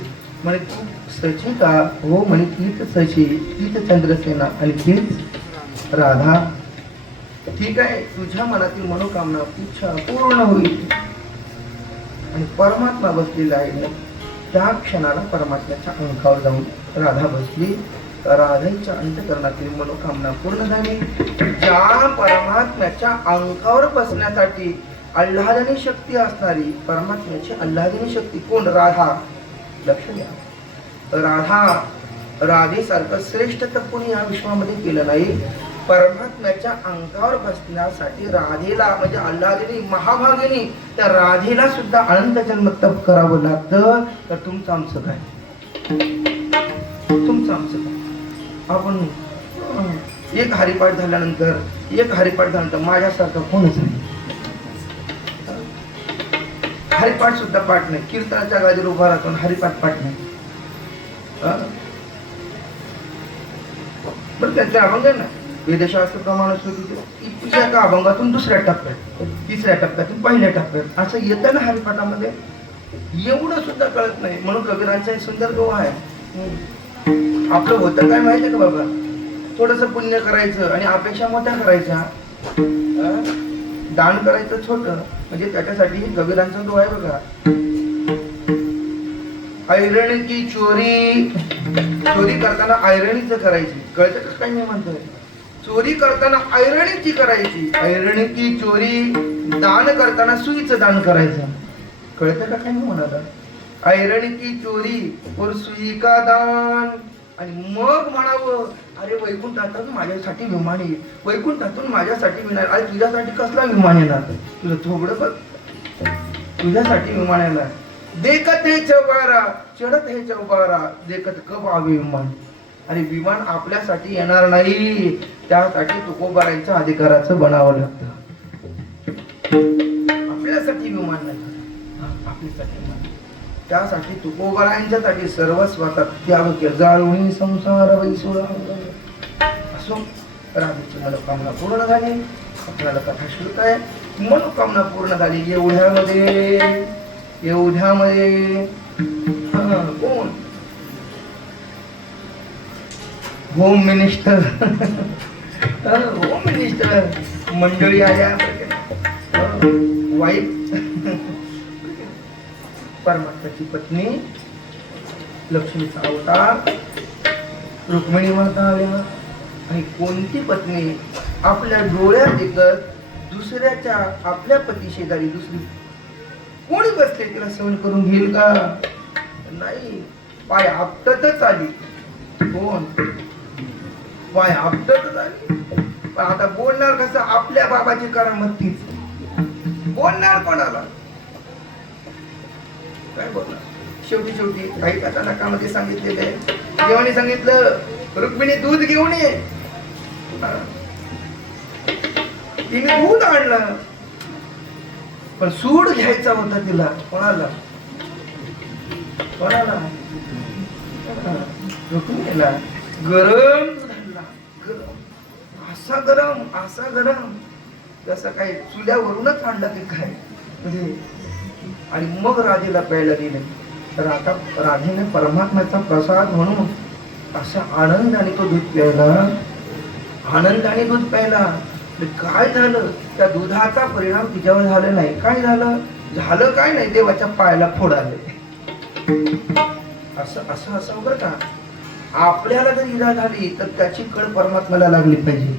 म्हणे तू सची का? हो म्हणे तीच सची, तीच चंद्रसेना आणि तीच राधा. ठीक आहे, तुझ्या मनातील मनोकामना इच्छा पूर्ण होईल. आणि परमात्मा बसलेला आहे. त्या क्षणाला परमात्म्याच्या अंगावर जाऊन राधा बसली. राधेच्या अंतःकरणातील मनोकामना पूर्ण झाली. ज्या परमात्म्याच्या अंगावर बसण्यासाठी आल्हादनी शक्ती असणारी परमात्म्याची आल्हादनी शक्ती कोण? राधा. लक्ष द्या, राधेसारखं श्रेष्ठ तर कोणी या विश्वामध्ये केलं नाही. परमात्म्याच्या अंगावर बसण्यासाठी राधेला म्हणजे आल्हादिनी महाभागिनी त्या राधेला सुद्धा अनंत जन्म तप करावं लागतं. तर तुमचं आमचं काय? तुमचं आमचं काय? आपण एक हरिपाठ झाल्यानंतर माझ्यासारखं कोणच नाही. हरिपाठ सुद्धा पाठ नाही, कीर्तनाच्या गादीवर उभा राहतो, हरिपाठ पाठ नाही. बरं त्यांचे अभंग ना वेदशास्त्र प्रमाणे एका अभंगातून दुसऱ्या टप्प्यात, तिसऱ्या टप्प्यातून पहिल्या टप्प्यात असं येतं ना हरिपाठामध्ये. एवढं सुद्धा कळत नाही. म्हणून कबीरांचा एक सुंदर दोहा आहे. आपलं होतं काय माहितीये का बाबा, थोडस पुण्य करायचं आणि अपेक्षा मोठ्या करायच्या. दान करायचं छोट, म्हणजे त्याच्यासाठी कबीरांचा दोहा आहे बघा. ऐरण की चोरी करताना ऐरणीच करायची. कळतं का काय मी म्हणतोय? चोरी करताना ऐरणीची करायची. ऐरण की चोरी, दान करताना सुईचं दान करायचं. कळतं का काय मी म्हणाला? ऐरण की चोरी और सुई का दान. आणि मग म्हणावं, अरे वैकुंठातून माझ्यासाठी विमान येईल, वैकुंठातून माझ्यासाठी विमान. अरे तुझ्यासाठी कसला विमान येणार? तुझं थोबडं बघ, तुझ्यासाठी विमान येणार. देखत हे चौबारा, चढत हे चौबारा, देखत कब आवे विमान. अरे विमान आपल्यासाठी येणार नाही, त्यासाठी तुकोबारांच्या अधिकाराचं बनावं लागतं. आपल्यासाठी विमान नाही, आपल्यासाठी विमान. त्यासाठी तुकोबारांच्यासाठी सर्वस्वाचा त्याग केला. जाळून संसार वैसुळा असो. राधेची मनोकामना पूर्ण झाली. आपल्याला कथा श्रुत आहे, मनोकामना पूर्ण झाली. एवढ्यामध्ये कोण? होम मिनिस्टर मंडळी आल्या. वाईफ परमात्म्याची पत्नी, लक्ष्मीचा अवतार रुक्मिणी माता आल्या. आणि कोणती पत्नी आपल्या डोळ्यात एकच दुसऱ्याच्या आपल्या पती शेजारी दुसरी कोणी बसले तिला सहन करून घेईल का? नाही. पाय आपटतच आली. कोण? पाय आपटतच आली. पण आता बोलणार कसं? आपल्या बाबाची करामत तीच. बोलणार कोणाला? काय बोलणार? शेवटी काही कथा नकामध्ये सांगितलेलं आहे. देवाने सांगितलं रुक्मिणी दूध घेऊन ये. तिने दूध आणलं, पण सूड घ्यायचा होता तिला. कोणाला? रुक्मिणीला. गरम झाला, असा गरम जसं काय चुल्यावरूनच आणलं की काय. म्हणजे आणि मग राधेला प्यायला दिले. तर आता राधेने परमात्म्याचा प्रसाद म्हणून असा आनंदाने तो दूध प्यायला, आनंदाने दूध प्यायला. काय झालं, त्या दुधाचा परिणाम तिच्यावर झाला नाही. काय झालं, झालं काय नाही, देवाच्या पायाला फोड आले. असं असं असं बरं का. आपल्याला जर इजा झाली तर त्याची कळ परमात्म्याला लागली पाहिजे,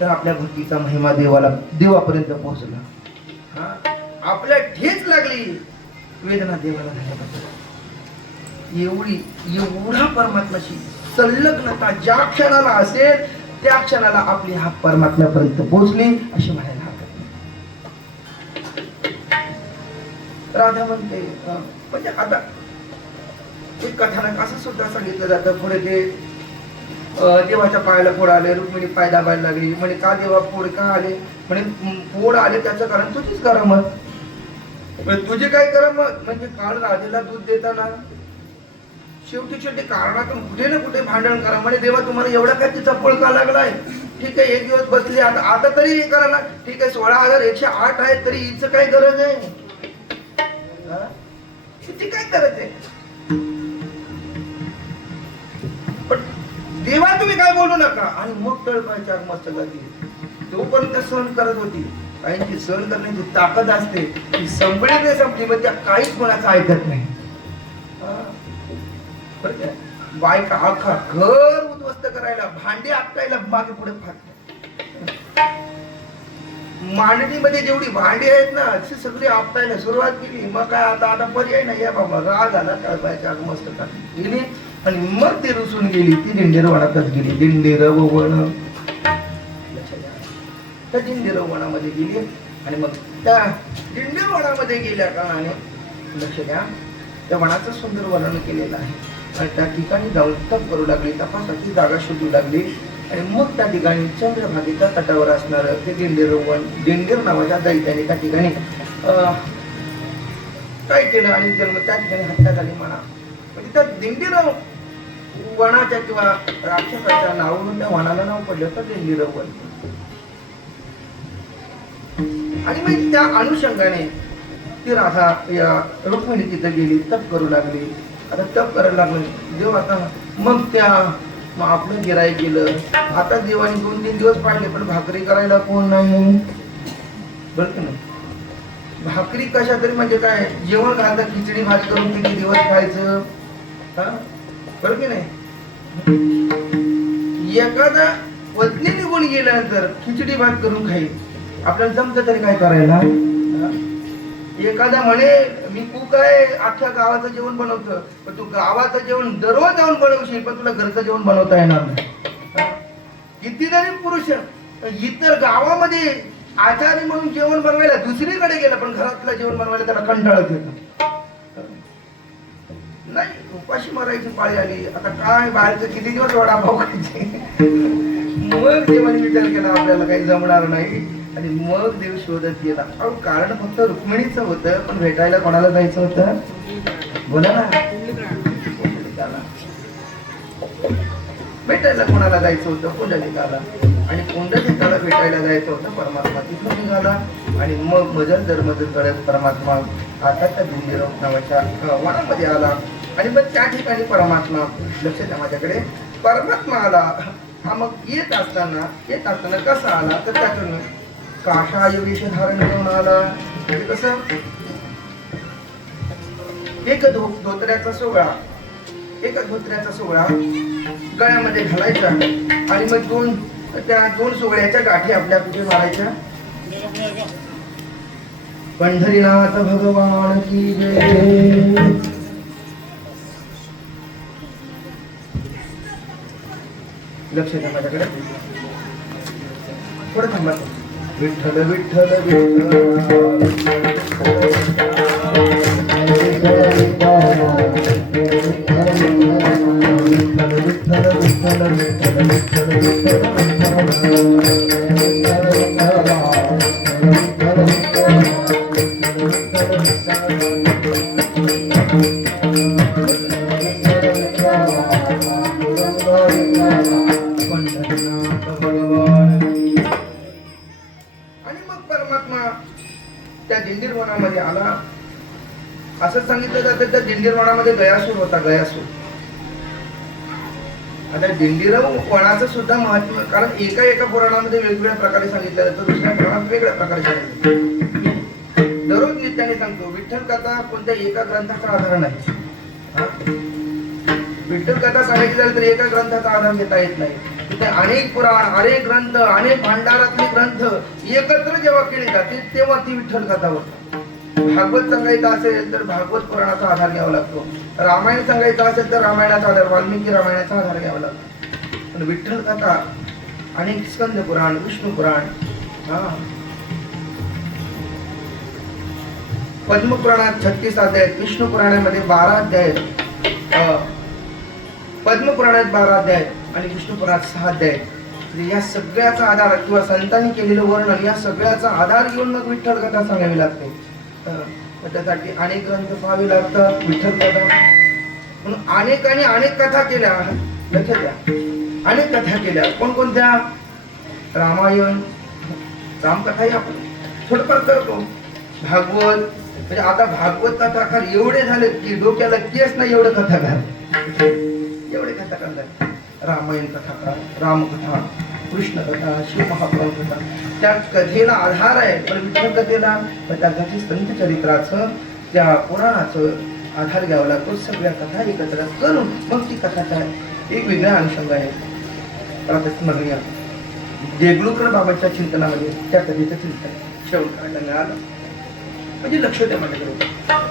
तर आपल्या भक्तीचा महिमा देवापर्यंत पोहोचला. हा, आपल्या ठेच लागली, वेदना देवाला झाल्या पाहिजे. एवढा परमात्म्याशी संलग्नता ज्या क्षणाला असेल त्या क्षणाला आपली हात परमात्म्यापर्यंत पोहोचली अशी म्हणायला हरकत नाही. राधा म्हणते म्हणजे आता एक कथानक असं सुद्धा सांगितलं जातं, पुढे ते देवाच्या पायाला फोड आले, रुक्मिणी पाय दाबायला लागली. म्हणे का देवा फोड का आले, म्हणे फोड आले त्याचं कारण तुझीच करामत. तुझे काय करामत म्हणजे काल राधेला दूध देताना शेवटी कारणातून कुठे ना कुठे भांडण करा. म्हणे देवा तुम्हाला एवढा काय तिचा पळ का लागलाय, ठीक आहे एक दिवस बसली, आता तरी हे करा ना, ठीक आहे 16,108 आहे तरी हिचं काय गरज आहे, ती काय गरज आहे. पण देवा तुम्ही काय बोलू नका. आणि मग तळपायची आग मस्त लागली. तोपर्यंत सहन करत होती. काहींची सहन करण्याची ताकद असते, ती संपली नाही संपली मग त्या काहीच कोणाचं ऐकत नाही. बायका अख्खा घर उद्ध्वस्त करायला, भांडी आपटायला मागे पुढे फाट. मांडणीमध्ये जेवढी भांडी आहेत ना ती सगळी आपटायला सुरुवात केली. मग काय आता पर्याय नाही या बाबा, राग आला, तळपायच्या आग मस्त गेली आणि मग ती रुसून गेली. ती दिंडेर वनातच गेली. दिंडेर वन, त्या दिंडेर वनामध्ये गेली आणि मग त्या दिंडेर वनामध्ये गेल्या कारणाने लक्ष द्या, त्या वनाचं सुंदर वर्णन केलेलं आहे. आणि त्या ठिकाणी जाऊन तप करू लागली, तपासाठी जागा शोधू लागली. आणि मग त्या ठिकाणी चंद्रभागेच्या तटावर असणारं ते दिंडेर वन, दिंडेर नावाच्या दैत्याने त्या ठिकाणी काय केलं आणि जन्म त्या ठिकाणी हत्या झाली म्हणा. म्हणजे त्या दिंडेर वनाच्या किंवा राक्षसाच्या नावावरून त्या वनाला नाव पडलं तर दिंडेर वन. आणि मग त्या अनुषंगाने ती राधा या रुक्मिणी तिथे गेली, तप करू लागली. आता तप करायला लागलं देव. आता मग आपलं गिराईक गेलं. आता देवाने 2-3 दिवस पाहिले पण भाकरी करायला कोण नाही, बरं की नाही. भाकरी कशा तरी म्हणजे काय, जेवण घालता खिचडी भात करून किती दिवस खायचं, बरं की नाही. एखादा पत्नी निघून गेल्यानंतर खिचडी भात करून खाईल, आपल्याला जमतं तरी काय करायला. एखादा म्हणे मी कुक आहे, अख्ख्या गावाचं जेवण बनवतं, पण तू गावाचं जेवण दररोज जाऊन बनवशील पण तुला घरचं जेवण बनवता येणार नाही. कितीतरी पुरुष इतर गावामध्ये आचारी म्हणून जेवण बनवायला दुसरीकडे गेला, पण घरातलं जेवण बनवायला त्याला कंटाळत येतं. नाही, उपाशी मारायची पाळी आली. आता काय बाहेरचं किती दिवस वडापाव खायचे. मग देवाने विचार केला आपल्याला काही जमणार नाही आणि मग देव शोधत गेला. अहो कारण फक्त रुक्मिणीचं होतं, पण भेटायला कोणाला जायचं होतं, बोला ना, भेटायला कोणाला जायचं होतं, पुंडलिकाला. आणि पुंडलिकाला भेटायला जायचं होतं परमात्मा. तिथून निघाला आणि मग मजल करत परमात्मा आता त्या दिंडेर नावाच्या वनामध्ये आला. आणि मग त्या ठिकाणी परमात्मा, लक्ष द्या माझ्याकडे, परमात्मा आला. हा मग येत असताना कसा आला तर त्यातून काषाय वेश धारण करून आला. म्हणजे कसं, एक धोत्र्याचा सोहळा गळ्यामध्ये घालायचा आणि मग त्या दोन सोहळ्याच्या गाठी आपल्या कुठे मारायच्या. पंढरीनाथ भगवान की जय. लक्ष द्या माझ्याकडे, थोडं थांबा. विठ्ठल विठ्ठल वनामध्ये आला. असं सांगितलं जातं त्या दिंडीर वनामध्ये गयासूर होता, गयासूर. आता दिंडीर वनाचं सुद्धा महत्व, कारण एका पुराणामध्ये वेगवेगळ्या प्रकारे सांगितलं जातं, दुसऱ्या पुराणात वेगळ्या प्रकारे सांगितलं. दररोज नित्याने सांगतो, विठ्ठल कथा कोणत्या एका ग्रंथाचा आधार नाही. विठ्ठल कथा सांगायची झाली तर एका ग्रंथाचा आधार घेता येत नाही. तिथे अनेक पुराण, अनेक ग्रंथ, अनेक भांडारातले ग्रंथ एकत्र जेव्हा केले जाते तेव्हा ती विठ्ठल कथा होते. भागवत सांगायचं असेल तर भागवत पुराणाचा आधार घ्यावा लागतो. रामायण सांगायचं असेल तर रामायणाचा आधार, वाल्मिकी रामायणाचा आधार घ्यावा लागतो. पण विठ्ठल कथा अनेक स्कंद पुराण, विष्णू पुराण, पद्म पुराणात 36 अध्याय, विष्णू पुराणामध्ये 12 अध्याय, पद्म पुराणात 12 अध्याय आणि विष्णू पुराणात 6 अध्याय. या सगळ्याचा आधार किंवा संतांनी केलेलं वर्णन, या सगळ्याचा आधार घेऊन मग विठ्ठल कथा सांगावी लागते. त्यासाठी अनेक ग्रंथ पाहावे लागतात. विठ्ठल कथा म्हणून अनेकांनी अनेक कथा केल्या. लक्षात द्या, अनेक कथा केल्या. कोणकोणत्या? रामायण, रामकथाही आपण थोडंफार करतो. भागवत, म्हणजे आता भागवत कथाकार एवढे झाले की डोक्याला केस नाही एवढं कथाकार, एवढे कथाकार झाले. रामायण कथाकार, रामकथा, कृष्ण कथा, शिव महापुराण कथा, त्या कथेला आधार आहे. पण विठ्ठल कथेला त्या कथे संत चरित्राचं, त्या पुराणाचं आधार घ्यावा लागतो. सगळ्या कथा एकत्र करून मग ती कथाचा एक वेगळा अनुषंग आहे. स्मरणीय देगलूरकर बाबांच्या चिंतनामध्ये त्या कथेचं चिंतन श्रवण करायला मिळालं. म्हणजे लक्ष द्या माझ्याकडे,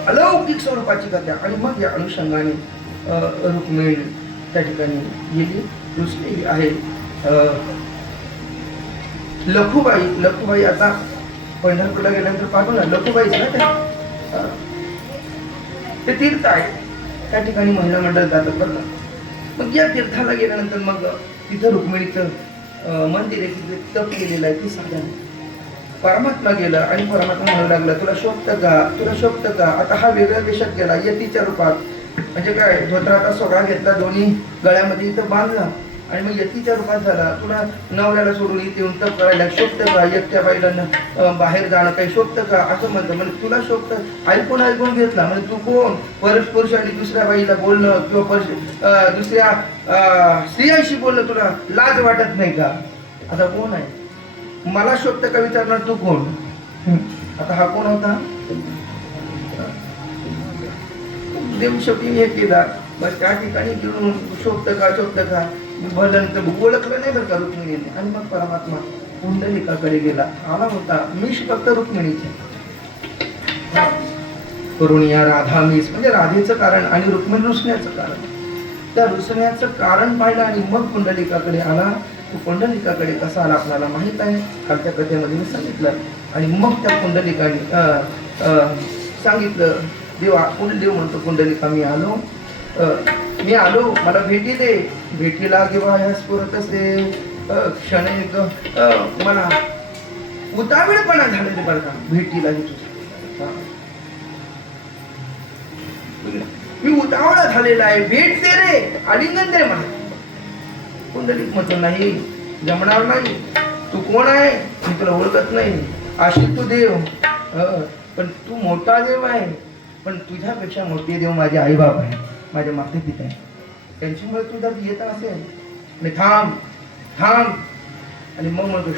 अलौकिक स्वरूपाची कथा. आणि मग या अनुषंगाने रुक्मिणी त्या ठिकाणी गेली. दुसरी आहे लखुबाई. आता पंढरपूरला गेल्यानंतर पाहतो ना, लखुबाईच ना ते तीर्थ आहे. त्या ठिकाणी महिला मंडळ जातात बरं का. मग या तीर्थाला गेल्यानंतर मग तिथं रुक्मिणीचं मंदिर आहे, तिथे तप केलेलं आहे. ती साधन परमात्मा गेला आणि परमात्मा म्हणू लागला, तुला शोभतं का, तुला शोभतं का. आता हा वेगळ्या देशात गेला यतीच्या रूपात. म्हणजे काय, धोत्राचा सोडा घेतला, दोन्ही गळ्यामध्ये इथं बांधला आणि मग यतीच्या रूपात झाला. तुला नवऱ्याला सोडून इथे येऊन तप करायला शोभतं का, एकट्या बाईला बाहेर जाणं काही शोभतं का, असं म्हणतं. म्हणजे तुला शोभतं, ऐकून घेतला. म्हणजे तू कोण, पुरुष आणि दुसऱ्या बाईला बोलणं किंवा दुसऱ्या स्त्रियांशी बोलणं तुला लाज वाटत नाही का. आता कोण आहे, मला शोभतं का विचारणार, तू कोण. आता हा कोण होता, देव शेवटी हे केला. बस त्या ठिकाणी घेऊन शोभतं का भजन ओळखलं नाही बरं का रुक्मिणीने. आणि मग परमात्मा पुंडलिकाकडे गेला. आला होता मीच फक्त रुक्मिणीचे, करुणिया राधा मीच, म्हणजे राधेचं कारण आणि रुक्मिणी रुसण्याचं कारण. त्या रुसण्याचं कारण पाहिलं आणि मग पुंडलिकाकडे आला. तो पुंडलिकाकडे कसा आला आपल्याला माहित आहे, कालच्या कथेमध्ये मी सांगितलं. आणि मग त्या पुंडलिकाने सांगितलं, देव म्हणतो पुंडलिका मी आलो मला भेटी दे. भेटीला किंवा ह्या स्फुरत असे क्षण एक मला उतावीळपणा झालेले बरं का भेटीला. मी उतावळा झालेला आहे, भेट दे रे, आलिंगन दे मला. पुंडलिक म्हणतो नाही, जमणार नाही. तू कोण आहे, मी तुला ओळखत नाही. अशी तू देव, पण तू मोठा देव आहे. पण तुझ्यापेक्षा मोठे देव माझे आई बाप आहे, माझे माते पिता आहे. त्यांच्यामुळे तू जर येत असेल, थांब. आणि मग म्हणतो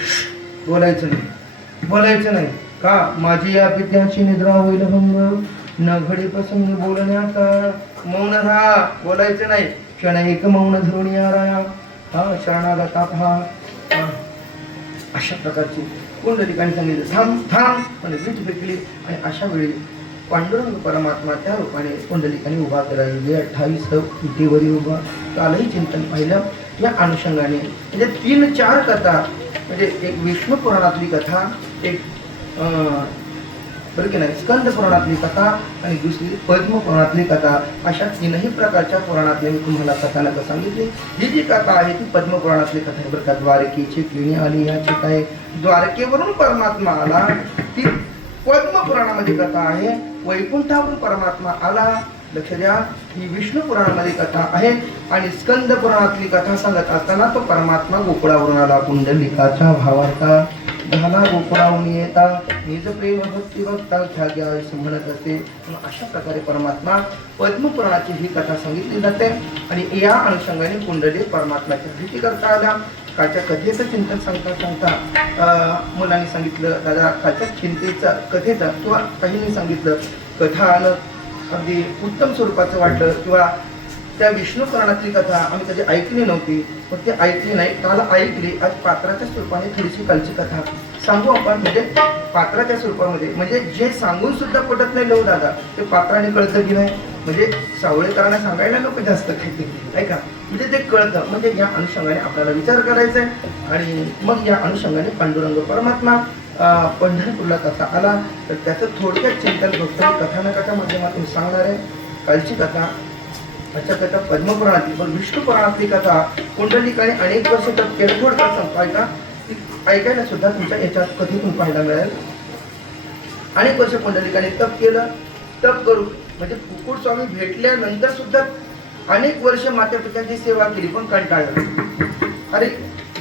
बोलायचं नाही का, माझी या पित्याची निद्रा होईल भंग, न घडी प्रसंग बोलण्याचा. मौन राहा, बोलायचं नाही. क्षण एक मौन धरून या शरणाला ताप हा. अशा प्रकारची पुंडलिकाने सांगितलं, थांब. म्हणजे वीट फेकली. आणि अशा वेळी पांडुरंग परमात्मा त्या रूपाने पुंडलिकाने उभा केला. 28 विटेवरी उभा. कालही चिंतन पाहिलं या अनुषंगाने. म्हणजे 3-4 कथा, म्हणजे एक विष्णू पुराणातली कथा, एक बरं की नाही स्कंद पुराणातली कथा आणि दुसरी पद्म पुराणातली कथा. अशा 3ही प्रकारच्या पुराणातल्या मी तुम्हाला कथानक सांगितली. ही जी कथा आहे ती पद्म पुराणातली कथा आहे बरं का. द्वारकेची किणी आली याची काय, द्वारकेवरून परमात्मा आला ती पद्म पुराणामध्ये कथा आहे. वैकुंठावरून परमात्मा आला, लक्ष द्या, ही विष्णू पुराणामध्ये कथा आहे. आणि स्कंद पुराणातली कथा सांगत असताना तो परमात्मा गोकुळावरून आला. पुंडलिकाच्या भावार्था धाना गोकुळाहून येता निज प्रेम भक्ती भक्ता ख्याग्या म्हणत असते. अशा प्रकारे परमात्मा पद्मपुराणाची ही कथा सांगितली जाते आणि या अनुषंगाने कुंडली परमात्म्याची भेटी करता आला. कालच्या कथेचं चिंतन सांगता मुलांनी सांगितलं दादा कालच्या चिंतेचा कथेचा किंवा काहींनी सांगितलं कथा अगदी उत्तम स्वरूपाचं वाटलं किंवा त्या विष्णू पुराणातली कथा आम्ही कधी ऐकली नव्हती, पण ते ऐकली नाही, काल ऐकली. आज पात्राच्या स्वरूपाने थोडीशी कालची कथा सांगू आपण, म्हणजे पात्राच्या स्वरूपामध्ये, म्हणजे जे सांगून सुद्धा पटत नाही लव दादा ते पात्राने कळतं की नाही. म्हणजे सावळेकरांना सांगायला नको जास्त काही नाही का, म्हणजे ते कळतं. म्हणजे या अनुषंगाने आपल्याला विचार करायचा आहे आणि मग या अनुषंगाने पांडुरंग परमात्मा पंढरपूरला कथा आला. तर त्याचं थोडक्यात चिंतन फक्त कथानकाच्या माध्यमातून सांगणार आहे. कालची कथा अच्छा कथा पद्मपुराणातली, पण विष्णू पुराणातली कथा कुंडलिकाने अनेक वर्ष तप केलं. थोडक्यात संपायचा ऐकायला सुद्धा तुमच्या याच्यात कथेतून पाहायला मिळेल. अनेक वर्ष कुंडलिकाने तप केलं. तप करू म्हणजे कुकुट स्वामी भेटल्यानंतर सुद्धा अनेक वर्ष माता पित्याची सेवा केली, पण कंटाळलं. अरे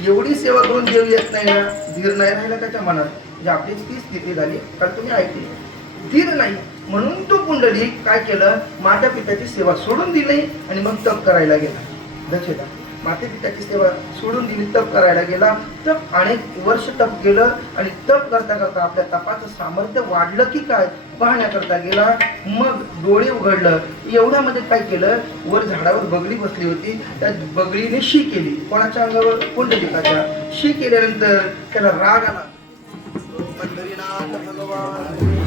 एवढी सेवा करून देव येत नाही ना, धीर नाही राहिला त्याच्या मनात. म्हणजे आपली ती स्थिती झाली. कारण तुम्ही ऐकली धीर नाही म्हणून तो पुंडलिक काय केलं, माता पित्याची सेवा सोडून दिली आणि मग तप करायला गेला. दक्षता माता पित्याची सेवा सोडून दिली, तप करायला गेला. तप अनेक वर्ष तप केलं आणि तप करता करता आपल्या तपाचं सामर्थ्य वाढलं की काय पाहण्याकरता गेला. मग डोळे उघडलं. एवढ्यामध्ये काय केलं, वर झाडावर बगडी बसली होती, त्या बगडीने शी केली. कोणाच्या अंगावर, पुंडलिकाच्या. शी केल्यानंतर त्याला राग आला. पंढरीनाथ भगवान